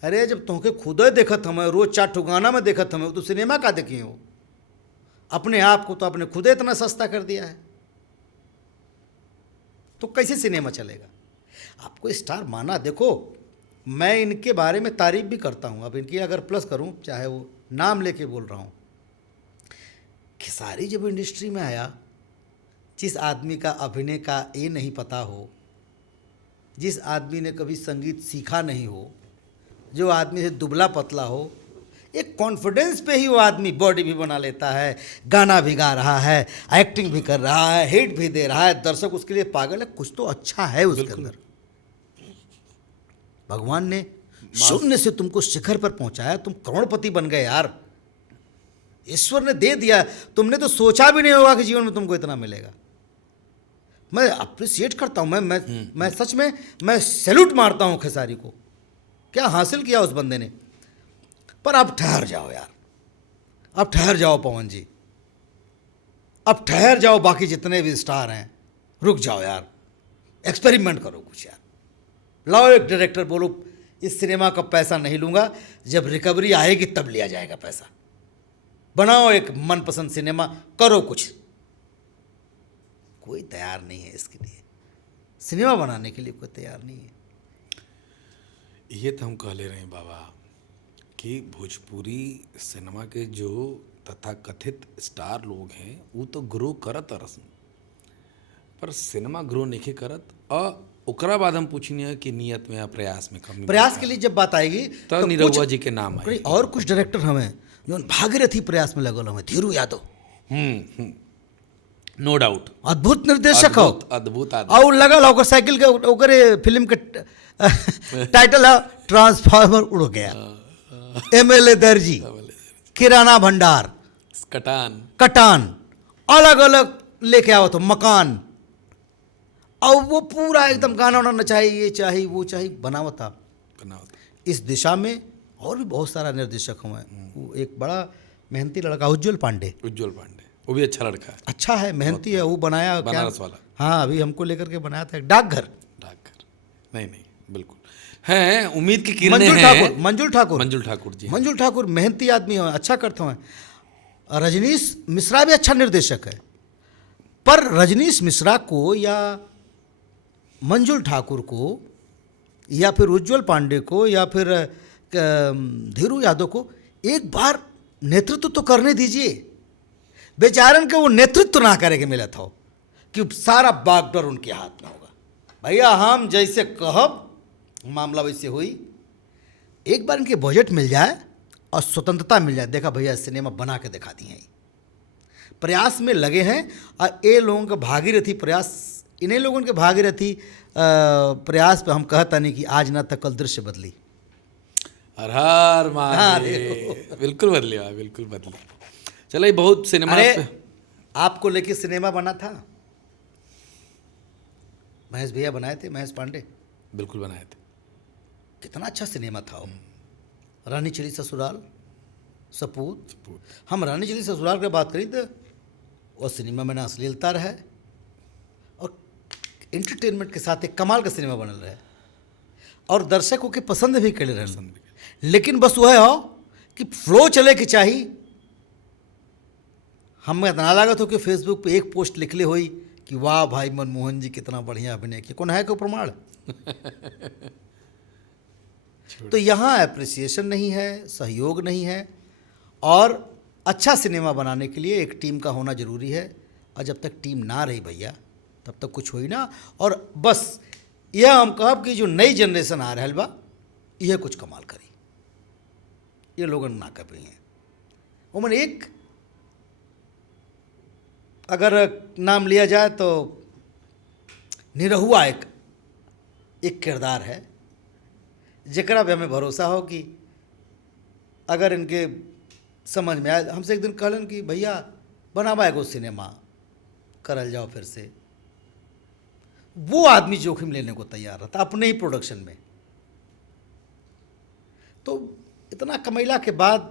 अरे जब तुमके खुद देखत हमें, रोज 4 ठो गाना में देखत हमें, तो सिनेमा का देखी हो? अपने आप को तो आपने खुद इतना सस्ता कर दिया है, तो कैसे सिनेमा चलेगा? आपको स्टार माना। देखो, मैं इनके बारे में तारीफ भी करता हूँ। अब इनकी अगर प्लस करूँ, चाहे वो नाम लेके बोल रहा हूँ, खेसारी जब इंडस्ट्री में आया, जिस आदमी का अभिनय का ये नहीं पता हो, जिस आदमी ने कभी संगीत सीखा नहीं हो, जो आदमी से दुबला पतला हो, एक कॉन्फिडेंस पे ही वो आदमी बॉडी भी बना लेता है, गाना भी गा रहा है, एक्टिंग भी कर रहा है, हिट भी दे रहा है, दर्शक उसके लिए पागल है। कुछ तो अच्छा है उसके अंदर। भगवान ने शून्य से तुमको शिखर पर पहुंचाया, तुम करोड़पति बन गए यार। ईश्वर ने दे दिया, तुमने तो सोचा भी नहीं होगा कि जीवन में तुमको इतना मिलेगा। मैं अप्रिशिएट करता हूँ, मैं सच में मैं सैल्यूट मारता हूँ खेसारी को। क्या हासिल किया उस बंदे ने। पर अब ठहर जाओ यार, अब ठहर जाओ पवन जी, अब ठहर जाओ। बाकी जितने भी स्टार हैं, रुक जाओ यार, एक्सपेरिमेंट करो कुछ यार। लाओ एक डायरेक्टर, बोलो इस सिनेमा का पैसा नहीं लूँगा, जब रिकवरी आएगी तब लिया जाएगा पैसा। बनाओ एक मनपसंद सिनेमा, करो कुछ। कोई तैयार नहीं है इसके लिए, सिनेमा बनाने के लिए कोई तैयार नहीं है। ये तो हम कह ले रहे हैं बाबा कि भोजपुरी सिनेमा के जो तथाकथित स्टार लोग हैं, वो तो ग्रो करत रसन, पर सिनेमा ग्रो नहीं करत। और ओकरा बाद हम पूछनी कि नियत में या प्रयास में कमी प्रयास के लिए जब बात आएगी तो निरहुआ जी के नाम आए। और कुछ डायरेक्टर हमें जो भागीरथी प्रयास में लगल हमें, धीरू यादव नो डाउट अद्भुत निर्देशक हो, अद्भुत आदमी। और लगल ओकर साइकिल के ओकरे फिल्म के टाइटल है ट्रांसफार्मर उड़ गया, एमएलए दर्जी, किराना भंडार, कटान, अलग अलग लेके आओ तो मकान, और वो पूरा एकदम गाना वाना चाहिए, ये चाहिए वो चाहिए, बनावता। इस दिशा में और भी बहुत सारा निर्देशक हुए। वो एक बड़ा मेहनती लड़का उज्जवल पांडे, वो भी अच्छा लड़का है, अच्छा है, मेहनती है, वो बनाया बनारस वाला। हाँ, अभी हमको लेकर के बनाया था डाकघर। नहीं बिल्कुल है, उम्मीद की किरणें हैं। मंजुल ठाकुर जी, मंजुल ठाकुर मेहनती आदमी है, अच्छा करते हैं। रजनीश मिश्रा भी अच्छा निर्देशक है, पर रजनीश मिश्रा को या मंजुल ठाकुर को या फिर उज्जवल पांडे को या फिर धीरू यादव को एक बार नेतृत्व तो करने दीजिए। बेचारन के वो नेतृत्व ना करेंगे मिला था कि सारा बागडोर उनके हाथ में होगा। भैया हम जैसे कहब मामला वैसे हुई। एक बार इनके बजट मिल जाए और स्वतंत्रता मिल जाए, देखा भैया सिनेमा बना के दिखा दिए हैं। प्रयास में लगे हैं और ये लोगों का भागीरथी प्रयास, इन्हीं लोगों के भागीरथी प्रयास पे हम कहता नहीं कि आज ना तक कल दृश्य बदली। हर बिल्कुल बदली, बिल्कुल बदली। चलो, ये बहुत सिनेमा। अरे आपको लेके सिनेमा बना था, महेश भैया बनाए थे, महेश पांडे बिल्कुल बनाए थे। कितना अच्छा सिनेमा था वो। रानी चली ससुराल, सपूत। हम रानी चली ससुराल की बात करी तो वो सिनेमा में ना अश्लीलता रहे और एंटरटेनमेंट के साथ एक कमाल का सिनेमा बनल रहे और दर्शकों के पसंद भी कर रहे। लेकिन बस वह हो कि फ्लो चले कि चाहिए। हमें इतना लागत हो कि फेसबुक पे एक पोस्ट लिखले हुई कि वाह भाई मनमोहन जी कितना बढ़िया अभिनय किया, कौन है कोई प्रमाण? तो यहाँ एप्रिसिएशन नहीं है, सहयोग नहीं है, और अच्छा सिनेमा बनाने के लिए एक टीम का होना जरूरी है। और जब तक टीम ना रही भैया तब तक कुछ हो ही ना। और बस यह हम कहब कि जो नई जनरेशन आ रहा बा यह कुछ कमाल करी, ये लोग ना कर रही हैं। उमन एक अगर नाम लिया जाए तो निरहुआ एक किरदार है जरा भी हमें भरोसा हो कि अगर इनके समझ में आए। हमसे एक दिन कहलन कि भैया बनावा एगो सिनेमा करल जाओ फिर से। वो आदमी जोखिम लेने को तैयार रहता अपने ही प्रोडक्शन में। तो इतना कमैला के बाद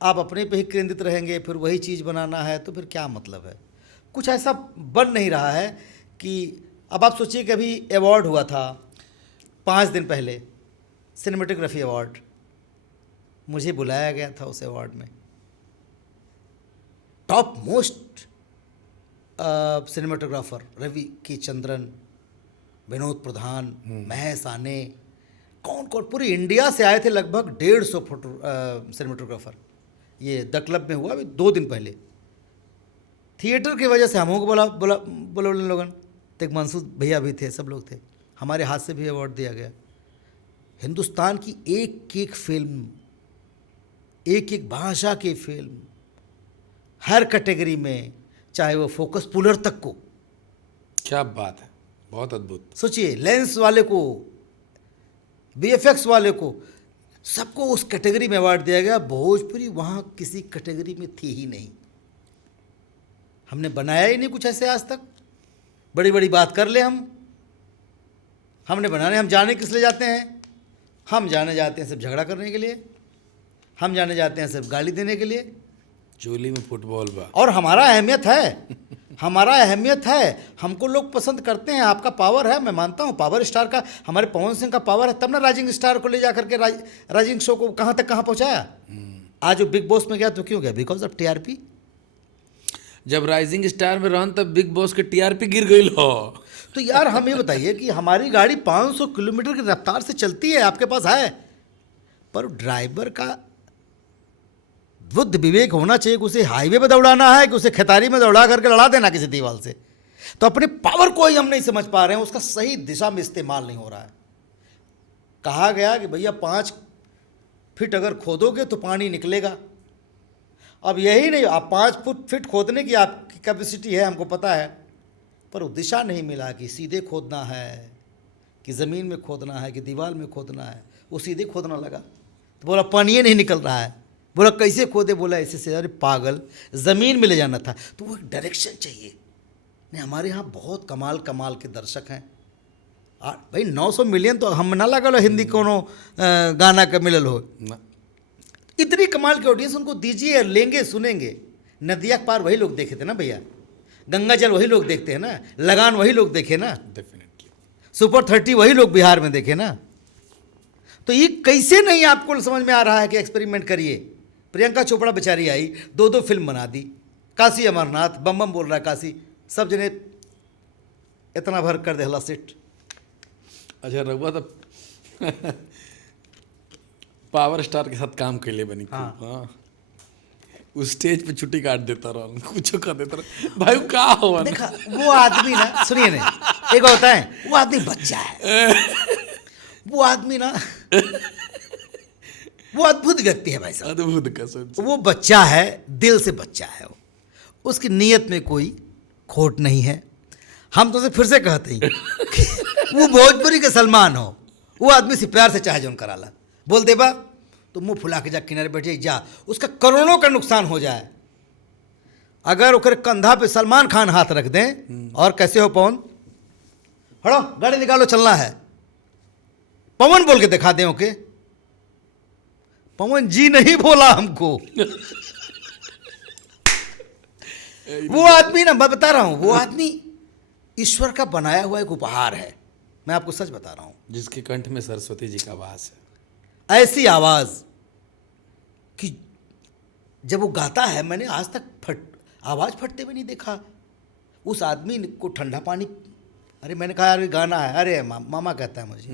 आप अपने पे ही केंद्रित रहेंगे, फिर वही चीज़ बनाना है तो फिर क्या मतलब है? कुछ ऐसा बन नहीं रहा है कि अब आप सोचिए कि अभी अवार्ड हुआ था 5 दिन पहले, सिनेमेटोग्राफी अवार्ड, मुझे बुलाया गया था उस अवार्ड में। टॉप मोस्ट सिनेमेटोग्राफर रवि के चंद्रन, विनोद प्रधान, महेश आने, कौन कौन पूरे इंडिया से आए थे, लगभग 150 फोटो सिनेमेटोग्राफर। ये द क्लब में हुआ अभी 2 दिन पहले। थिएटर की वजह से हमों को बोला लोगन, तो एक मंसूर भैया भी थे, सब लोग थे, हमारे हाथ से भी अवार्ड दिया गया। हिंदुस्तान की एक एक फिल्म, एक एक भाषा की फिल्म, हर कैटेगरी में, चाहे वो फोकस पुलर तक को। क्या बात है, बहुत अद्भुत। सोचिए, लेंस वाले को, वीएफएक्स वाले को, सबको उस कैटेगरी में अवार्ड दिया गया। भोजपुरी वहाँ किसी कैटेगरी में थी ही नहीं। हमने बनाया ही नहीं कुछ ऐसे आज तक। बड़ी बड़ी बात कर ले हमने बनाने, हम जाने किस लिए जाते हैं? हम जाने जाते हैं सिर्फ झगड़ा करने के लिए, हम जाने जाते हैं सिर्फ गाली देने के लिए। चोली में फुटबॉल बा। और हमारा अहमियत है, हमारा अहमियत है, हमको लोग पसंद करते हैं। आपका पावर है, मैं मानता हूँ पावर स्टार का, हमारे पवन सिंह का पावर है, तब ना राइजिंग स्टार को ले जा करके राइजिंग शो को कहाँ तक कहाँ पहुँचाया। आज वो बिग बॉस में गया तो क्यों गया? Because of TRP. जब राइजिंग स्टार में रहन तब बिग बॉस के टीआरपी गिर गई हो। तो यार हम ये बताइए कि हमारी गाड़ी 500 किलोमीटर की रफ्तार से चलती है, आपके पास है, पर ड्राइवर का बुद्ध विवेक होना चाहिए कि उसे हाईवे पे दौड़ाना है कि उसे खितारी में दौड़ा करके लड़ा देना किसी दीवार से। तो अपने पावर को ही हम नहीं समझ पा रहे हैं, उसका सही दिशा में इस्तेमाल नहीं हो रहा है। कहा गया कि भैया 5 फीट अगर खोदोगे तो पानी निकलेगा। अब यही नहीं, आप 5 फीट खोदने की आपकी कैपेसिटी है, हमको पता है, पर वो दिशा नहीं मिला कि सीधे खोदना है कि ज़मीन में खोदना है कि दीवार में खोदना है। वो सीधे खोदना लगा तो बोला पानी ही नहीं निकल रहा है। बोला कैसे खोदे? बोला ऐसे से। अरे पागल, ज़मीन में ले जाना था। तो वो एक डायरेक्शन चाहिए। नहीं, हमारे यहाँ बहुत कमाल कमाल के दर्शक हैं। भाई 900 मिलियन तो हम ना लगा लो हिंदी कोनो गाना का मिलल हो ना। इतनी कमाल की ऑडियंस उनको दीजिए, लेंगे, सुनेंगे। नदिया के पार वही लोग देखे थे ना भैया, गंगा जल वही लोग देखते हैं ना, लगान वही लोग देखे ना, डेफिनेटली सुपर 30 वही लोग बिहार में देखे ना। तो ये कैसे नहीं आपको समझ में आ रहा है कि एक्सपेरिमेंट करिए। प्रियंका चोपड़ा बेचारी आई, 2 फिल्म बना दी, काशी अमरनाथ, बम बम बोल रहा है काशी, सब जने इतना भर कर देहला सेट। अच्छा रघुआ तो पावर स्टार के साथ काम के लिए बनी। हाँ। उस स्टेज पे छुट्टी काट देता रहा, कुछ कर देता रहा। भाई वो का हो देखा वो आदमी ना, सुनिए ना, एक होता है वो आदमी बच्चा है, वो आदमी ना वो अद्भुत व्यक्ति है भाई साहब, अद्भुत कसम। वो बच्चा है, दिल से बच्चा है वो, उसकी नीयत में कोई खोट नहीं है। हम तो उसे फिर से कहते हैं कि वो भोजपुरी के सलमान हो, वो आदमी से प्यार से चाहे जोन कराला, बोल दे बा तो मुंह फुला के जा किनारे बैठे जा, उसका करोड़ों का नुकसान हो जाए। अगर ओकर कंधा पे सलमान खान हाथ रख दें, और कैसे हो पवन, हड़ो गाड़ी निकालो चलना है, पवन बोल के दिखा दें ओके, पवन जी नहीं बोला हमको। वो आदमी ना, मैं बता रहा हूं, वो आदमी ईश्वर का बनाया हुआ एक उपहार है। मैं आपको सच बता रहा हूं, जिसके कंठ में सरस्वती जी का वास है। ऐसी आवाज कि जब वो गाता है, मैंने आज तक आवाज फटते हुए नहीं देखा। उस आदमी को ठंडा पानी, अरे मैंने कहा यार गाना है, अरे मामा कहता है मुझे।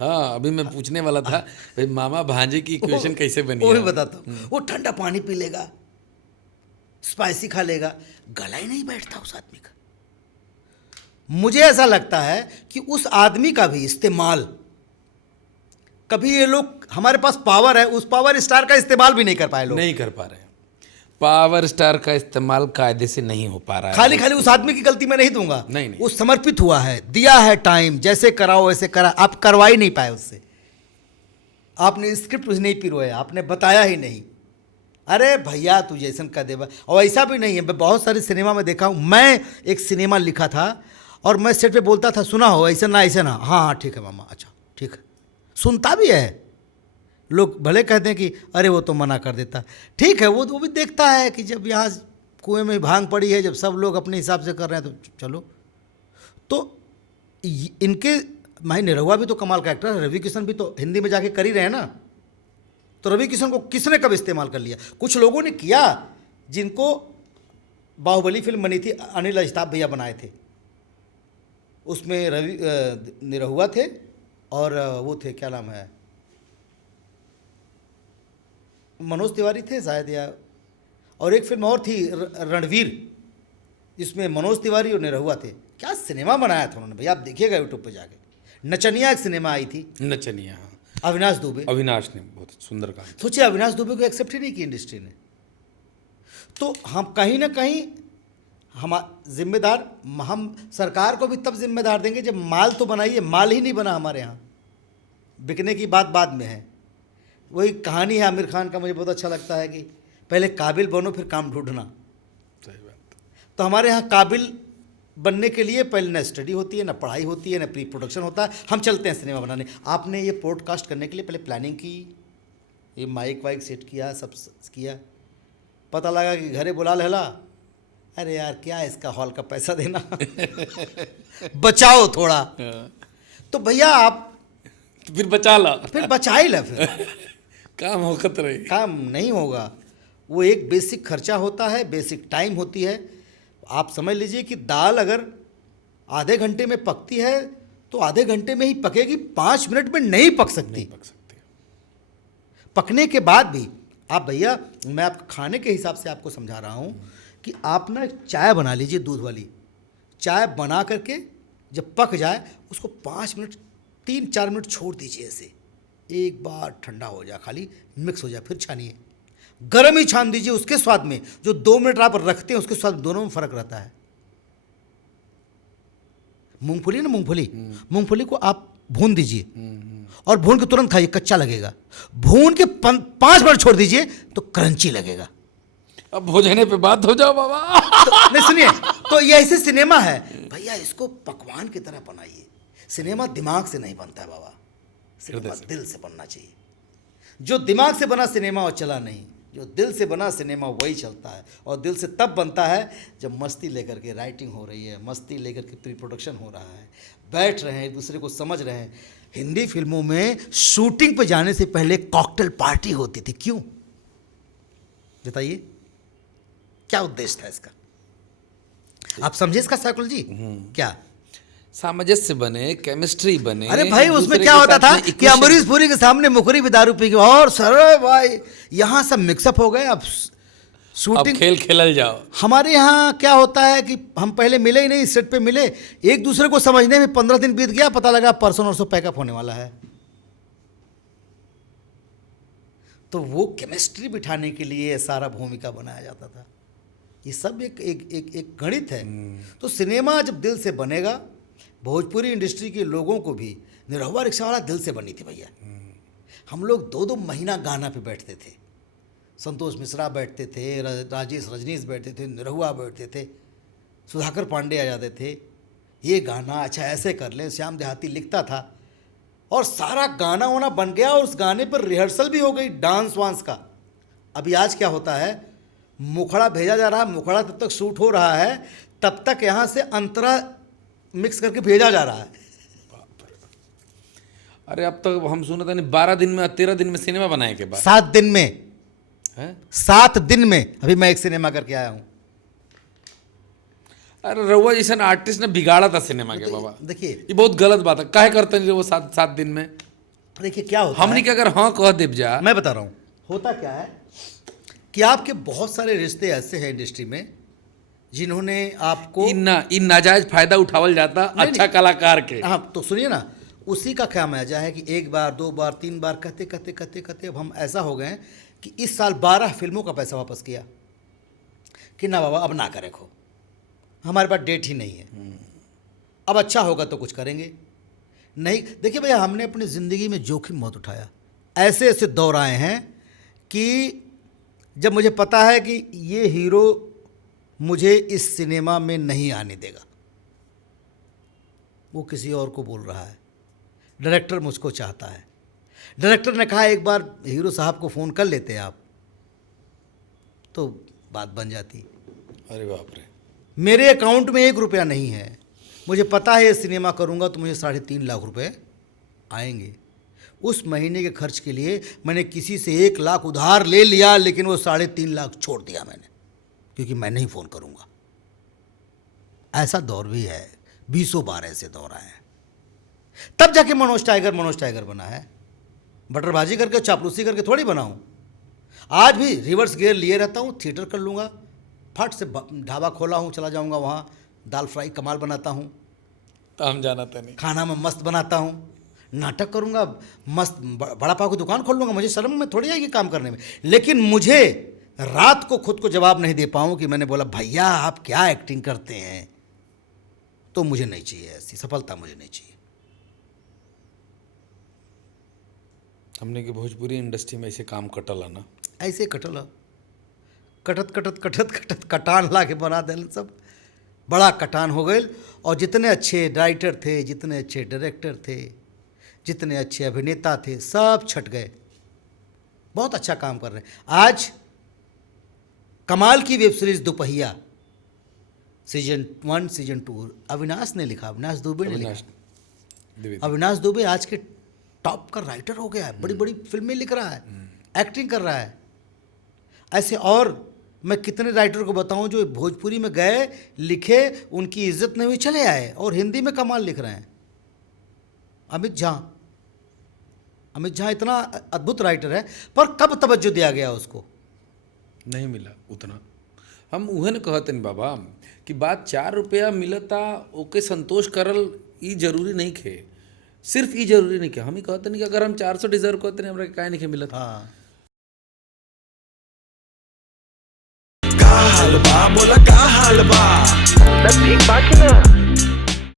हाँ, अभी मैं पूछने वाला था भाई मामा भांजे की इक्वेशन कैसे बनी वो है? भी बताता हूँ। वो ठंडा पानी पी लेगा, स्पाइसी खा लेगा, गला ही नहीं बैठता उस आदमी का। मुझे ऐसा लगता है कि उस आदमी का भी इस्तेमाल कभी, ये लोग, हमारे पास पावर है, उस पावर स्टार का इस्तेमाल भी नहीं कर पाए लोग, नहीं कर पा रहे हैं। पावर स्टार का इस्तेमाल कायदे से नहीं हो पा रहा है। खाली खाली उस आदमी की गलती मैं नहीं दूंगा। नहीं। वो समर्पित हुआ है, दिया है टाइम, जैसे कराओ वैसे करा, आप करवा ही नहीं पाए उससे। आपने स्क्रिप्ट कुछ नहीं पिरोया, आपने बताया ही नहीं। अरे भैया तू जैसन का देवा, और ऐसा भी नहीं है, मैं बहुत सारे सिनेमा में देखा हूँ। मैं एक सिनेमा लिखा था और मैं सेट पे बोलता था, सुना हो ऐसा ना ऐसा ना, हाँ हाँ ठीक है मामा, अच्छा ठीक है, सुनता भी है। लोग भले कहते हैं कि अरे वो तो मना कर देता, ठीक है, वो भी देखता है कि जब यहाँ कुएं में भांग पड़ी है, जब सब लोग अपने हिसाब से कर रहे हैं तो चलो। तो इनके भाई निरहुआ भी तो कमाल का एक्टर है, रवि किशन भी तो हिंदी में जाके कर ही रहे हैं ना। तो रवि किशन को किसने कब इस्तेमाल कर लिया? कुछ लोगों ने किया, जिनको बाहुबली फिल्म बनी थी, अनिल अजताब भैया बनाए थे, उसमें रवि निरहुआ थे और वो थे, क्या नाम है, मनोज तिवारी थे शायद, या और एक फिल्म और थी रणवीर, जिसमें मनोज तिवारी और निरहुआ थे। क्या सिनेमा बनाया था उन्होंने भैया, आप देखिएगा यूट्यूब पे जाके। नचनिया एक सिनेमा आई थी, नचनिया, अविनाश दुबे, अविनाश ने बहुत सुंदर काम। सोचिए अविनाश दुबे को एक्सेप्ट ही नहीं की इंडस्ट्री ने। तो हम कहीं ना कहीं हम जिम्मेदार, हम सरकार को भी तब जिम्मेदार देंगे जब माल तो बनाइए, माल ही नहीं बना हमारे यहाँ, बिकने की बात बाद में है। वही कहानी है आमिर खान का, मुझे बहुत अच्छा लगता है कि पहले काबिल बनो फिर काम ढूंढना। सही बात। तो हमारे यहाँ काबिल बनने के लिए पहले ना स्टडी होती है, ना पढ़ाई होती है, ना प्री प्रोडक्शन होता है। हम चलते हैं सिनेमा बनाने। आपने ये पॉडकास्ट करने के लिए पहले प्लानिंग की, ये माइक वाइक सेट किया, सब किया, पता लगा कि घरे बुला लेला, अरे यार क्या इसका हॉल का पैसा देना बचाओ थोड़ा। तो भैया आप फिर बचा ला, फिर बचा ही ला, फिर काम होकत रहे, काम नहीं होगा। वो एक बेसिक खर्चा होता है, बेसिक टाइम होती है। आप समझ लीजिए कि दाल अगर आधे घंटे में पकती है तो आधे घंटे में ही पकेगी, 5 मिनट में नहीं पक सकती। पकने के बाद भी आप भैया, मैं आप खाने के हिसाब से आपको समझा रहा हूँ कि आप ना चाय बना लीजिए दूध वाली, चाय बना करके जब पक जाए उसको 5 मिनट 3-4 मिनट छोड़ दीजिए ऐसे, एक बार ठंडा हो जाए, खाली मिक्स हो जाए, फिर छानिए। गर्म ही छान दीजिए, उसके स्वाद में जो 2 मिनट आप रखते हैं उसके स्वाद दोनों में फर्क रहता है। मूंगफली ना, मूंगफली को आप भून दीजिए और भून के तुरंत खाइए, कच्चा लगेगा। भून के 5 मिनट छोड़ दीजिए तो क्रंची लगेगा। अब भोजने पे बात हो जाओ बाबा। तो नहीं सुनिए, तो ये ऐसे सिनेमा है भैया, इसको पकवान की तरह बनाइए। सिनेमा दिमाग से नहीं बनता है बाबा, सिनेमा दिल से बनना चाहिए। जो दिमाग से बना सिनेमा वो चला नहीं, जो दिल से बना सिनेमा वही चलता है। और दिल से तब बनता है जब मस्ती लेकर के राइटिंग हो रही है, मस्ती लेकर के प्री प्रोडक्शन हो रहा है, बैठ रहे हैं, एक दूसरे को समझ रहे हैं। हिंदी फिल्मों में शूटिंग पे जाने से पहले कॉकटेल पार्टी होती थी, क्यों बताइए? क्या उद्देश्य था इसका? आप समझे इसका साइकोलॉजी क्या? सामंजस्य बने, केमिस्ट्री बने। अरे भाई उसमें क्या होता था कि अमरीश पुरी के सामने मुखरी भी दारू पी के, और सर भाई यहाँ सब मिक्सअप हो गए। अब शूटिंग खेल खेलल जाओ। हमारे यहाँ क्या होता है कि हम पहले मिले ही नहीं, सेट पे मिले, एक दूसरे को समझने में 15 दिन बीत गया, पता लगा परसों नरसों पैकअप होने वाला है। तो वो केमिस्ट्री बिठाने के लिए सारा भूमिका बनाया जाता था। ये सब एक गणित है। तो सिनेमा जब दिल से बनेगा, भोजपुरी इंडस्ट्री के लोगों को भी, निरहुआ रिक्शा वाला दिल से बनी थी भैया। हम लोग 2-2 महीना गाना पे बैठते थे। संतोष मिश्रा बैठते थे, राजेश रजनीश बैठते थे, निरहुआ बैठते थे, सुधाकर पांडे आ जाते थे, ये गाना अच्छा ऐसे कर ले, श्याम देहाती लिखता था और सारा गाना वाना बन गया। और उस गाने पर रिहर्सल भी हो गई, डांस वांस का। अभी आज क्या होता है, मुखड़ा भेजा जा रहा है, मुखड़ा तब तक शूट हो रहा है, तब तक यहाँ से अंतरा मिक्स करके भेजा जा रहा है। अरे अब तक हम सुना था नहीं, 12 दिन में 13 दिन में सिनेमा बनाए के बाद 7 दिन में है? 7 दिन में अभी मैं एक सिनेमा करके आया हूँ। अरे रहुआ जैसा आर्टिस्ट ने बिगाड़ा था सिनेमा के बाबा। देखिए ये बहुत गलत बात है। काहे करते नहीं वो 7 दिन में? देखिए क्या होता हमने क्या, अगर हाँ कह देव जा, मैं बता रहा हूँ होता क्या है कि आपके बहुत सारे रिश्ते ऐसे हैं इंडस्ट्री में जिन्होंने आपको इन नाजायज फायदा उठावल जाता अच्छा कलाकार के। हाँ तो सुनिए ना, उसी का क्या मजा है कि 1 बार 2 बार 3 बार कहते कहते कहते कहते अब हम ऐसा हो गए हैं कि इस साल 12 फिल्मों का पैसा वापस किया कि ना बाबा अब ना करें, खो हमारे पास डेट ही नहीं है, अब अच्छा होगा तो कुछ करेंगे नहीं। देखिए भैया, हमने अपनी ज़िंदगी में जोखिम बहुत उठाया, ऐसे ऐसे दौर आए हैं कि जब मुझे पता है कि ये हीरो मुझे इस सिनेमा में नहीं आने देगा, वो किसी और को बोल रहा है, डायरेक्टर मुझको चाहता है, डायरेक्टर ने कहा एक बार हीरो साहब को फ़ोन कर लेते आप, तो बात बन जाती। अरे बाप रे, मेरे अकाउंट में 1 रुपया नहीं है, मुझे पता है ये सिनेमा करूँगा तो मुझे 3.5 लाख रुपए आएंगे। उस महीने के खर्च के लिए मैंने किसी से 1 लाख उधार ले लिया, लेकिन वो 3.5 लाख छोड़ दिया मैंने, क्योंकि मैं नहीं फ़ोन करूँगा। ऐसा दौर भी है, 20 बार ऐसे दौर आए हैं। तब जाके मनोज टाइगर बना है। बटरबाजी करके चापलूसी करके थोड़ी बनाऊँ। आज भी रिवर्स गियर लिए रहता हूँ, थिएटर कर लूँगा, फट से ढाबा खोला हूँ, चला जाऊँगा वहाँ, दाल फ्राई कमाल बनाता हूँ, तो हम जाना था नहीं, खाना में मस्त बनाता हूँ, नाटक करूँगा, मस्त बड़ा पाव की दुकान खोल लूँगा। मुझे शर्म में थोड़ी आएगी काम करने में, लेकिन मुझे रात को खुद को जवाब नहीं दे पाऊँ कि मैंने बोला भैया आप क्या एक्टिंग करते हैं, तो मुझे नहीं चाहिए, ऐसी सफलता मुझे नहीं चाहिए। हमने कि भोजपुरी इंडस्ट्री में ऐसे काम कटल है ना, ऐसे कटल कटत कटान ला के बना दें, सब बड़ा कटान हो गए। और जितने अच्छे राइटर थे, जितने अच्छे डायरेक्टर थे, जितने अच्छे अभिनेता थे, सब छट गए। बहुत अच्छा काम कर रहे हैं। आज कमाल की वेब सीरीज दोपहिया सीजन 1 सीजन 2 अविनाश ने लिखा, अविनाश दुबे ने लिखा। अविनाश दुबे आज के टॉप का राइटर हो गया है, बड़ी बड़ी फिल्में लिख रहा है, एक्टिंग कर रहा है। ऐसे और मैं कितने राइटर को बताऊं जो भोजपुरी में गए, लिखे, उनकी इज्जत नहीं हुई, चले आए और हिंदी में कमाल लिख रहे हैं। अमित झा इतना अद्भुत राइटर है, पर कब तवज्जो दिया गया उसको? नहीं मिला उतना। हम उहे न कहते नहीं बाबा कि बात 4 रुपया मिलता ओके संतोष करल ई जरूरी नहीं खे, सिर्फ ई जरूरी नहीं खे। हम ही कहते नहीं कि अगर हम 400 डिजर्व करते नहीं हमरा के काहे नहीं खे मिलत। हाँ का हाल बा बोला का हाल बा सब ठीक बाकी ना।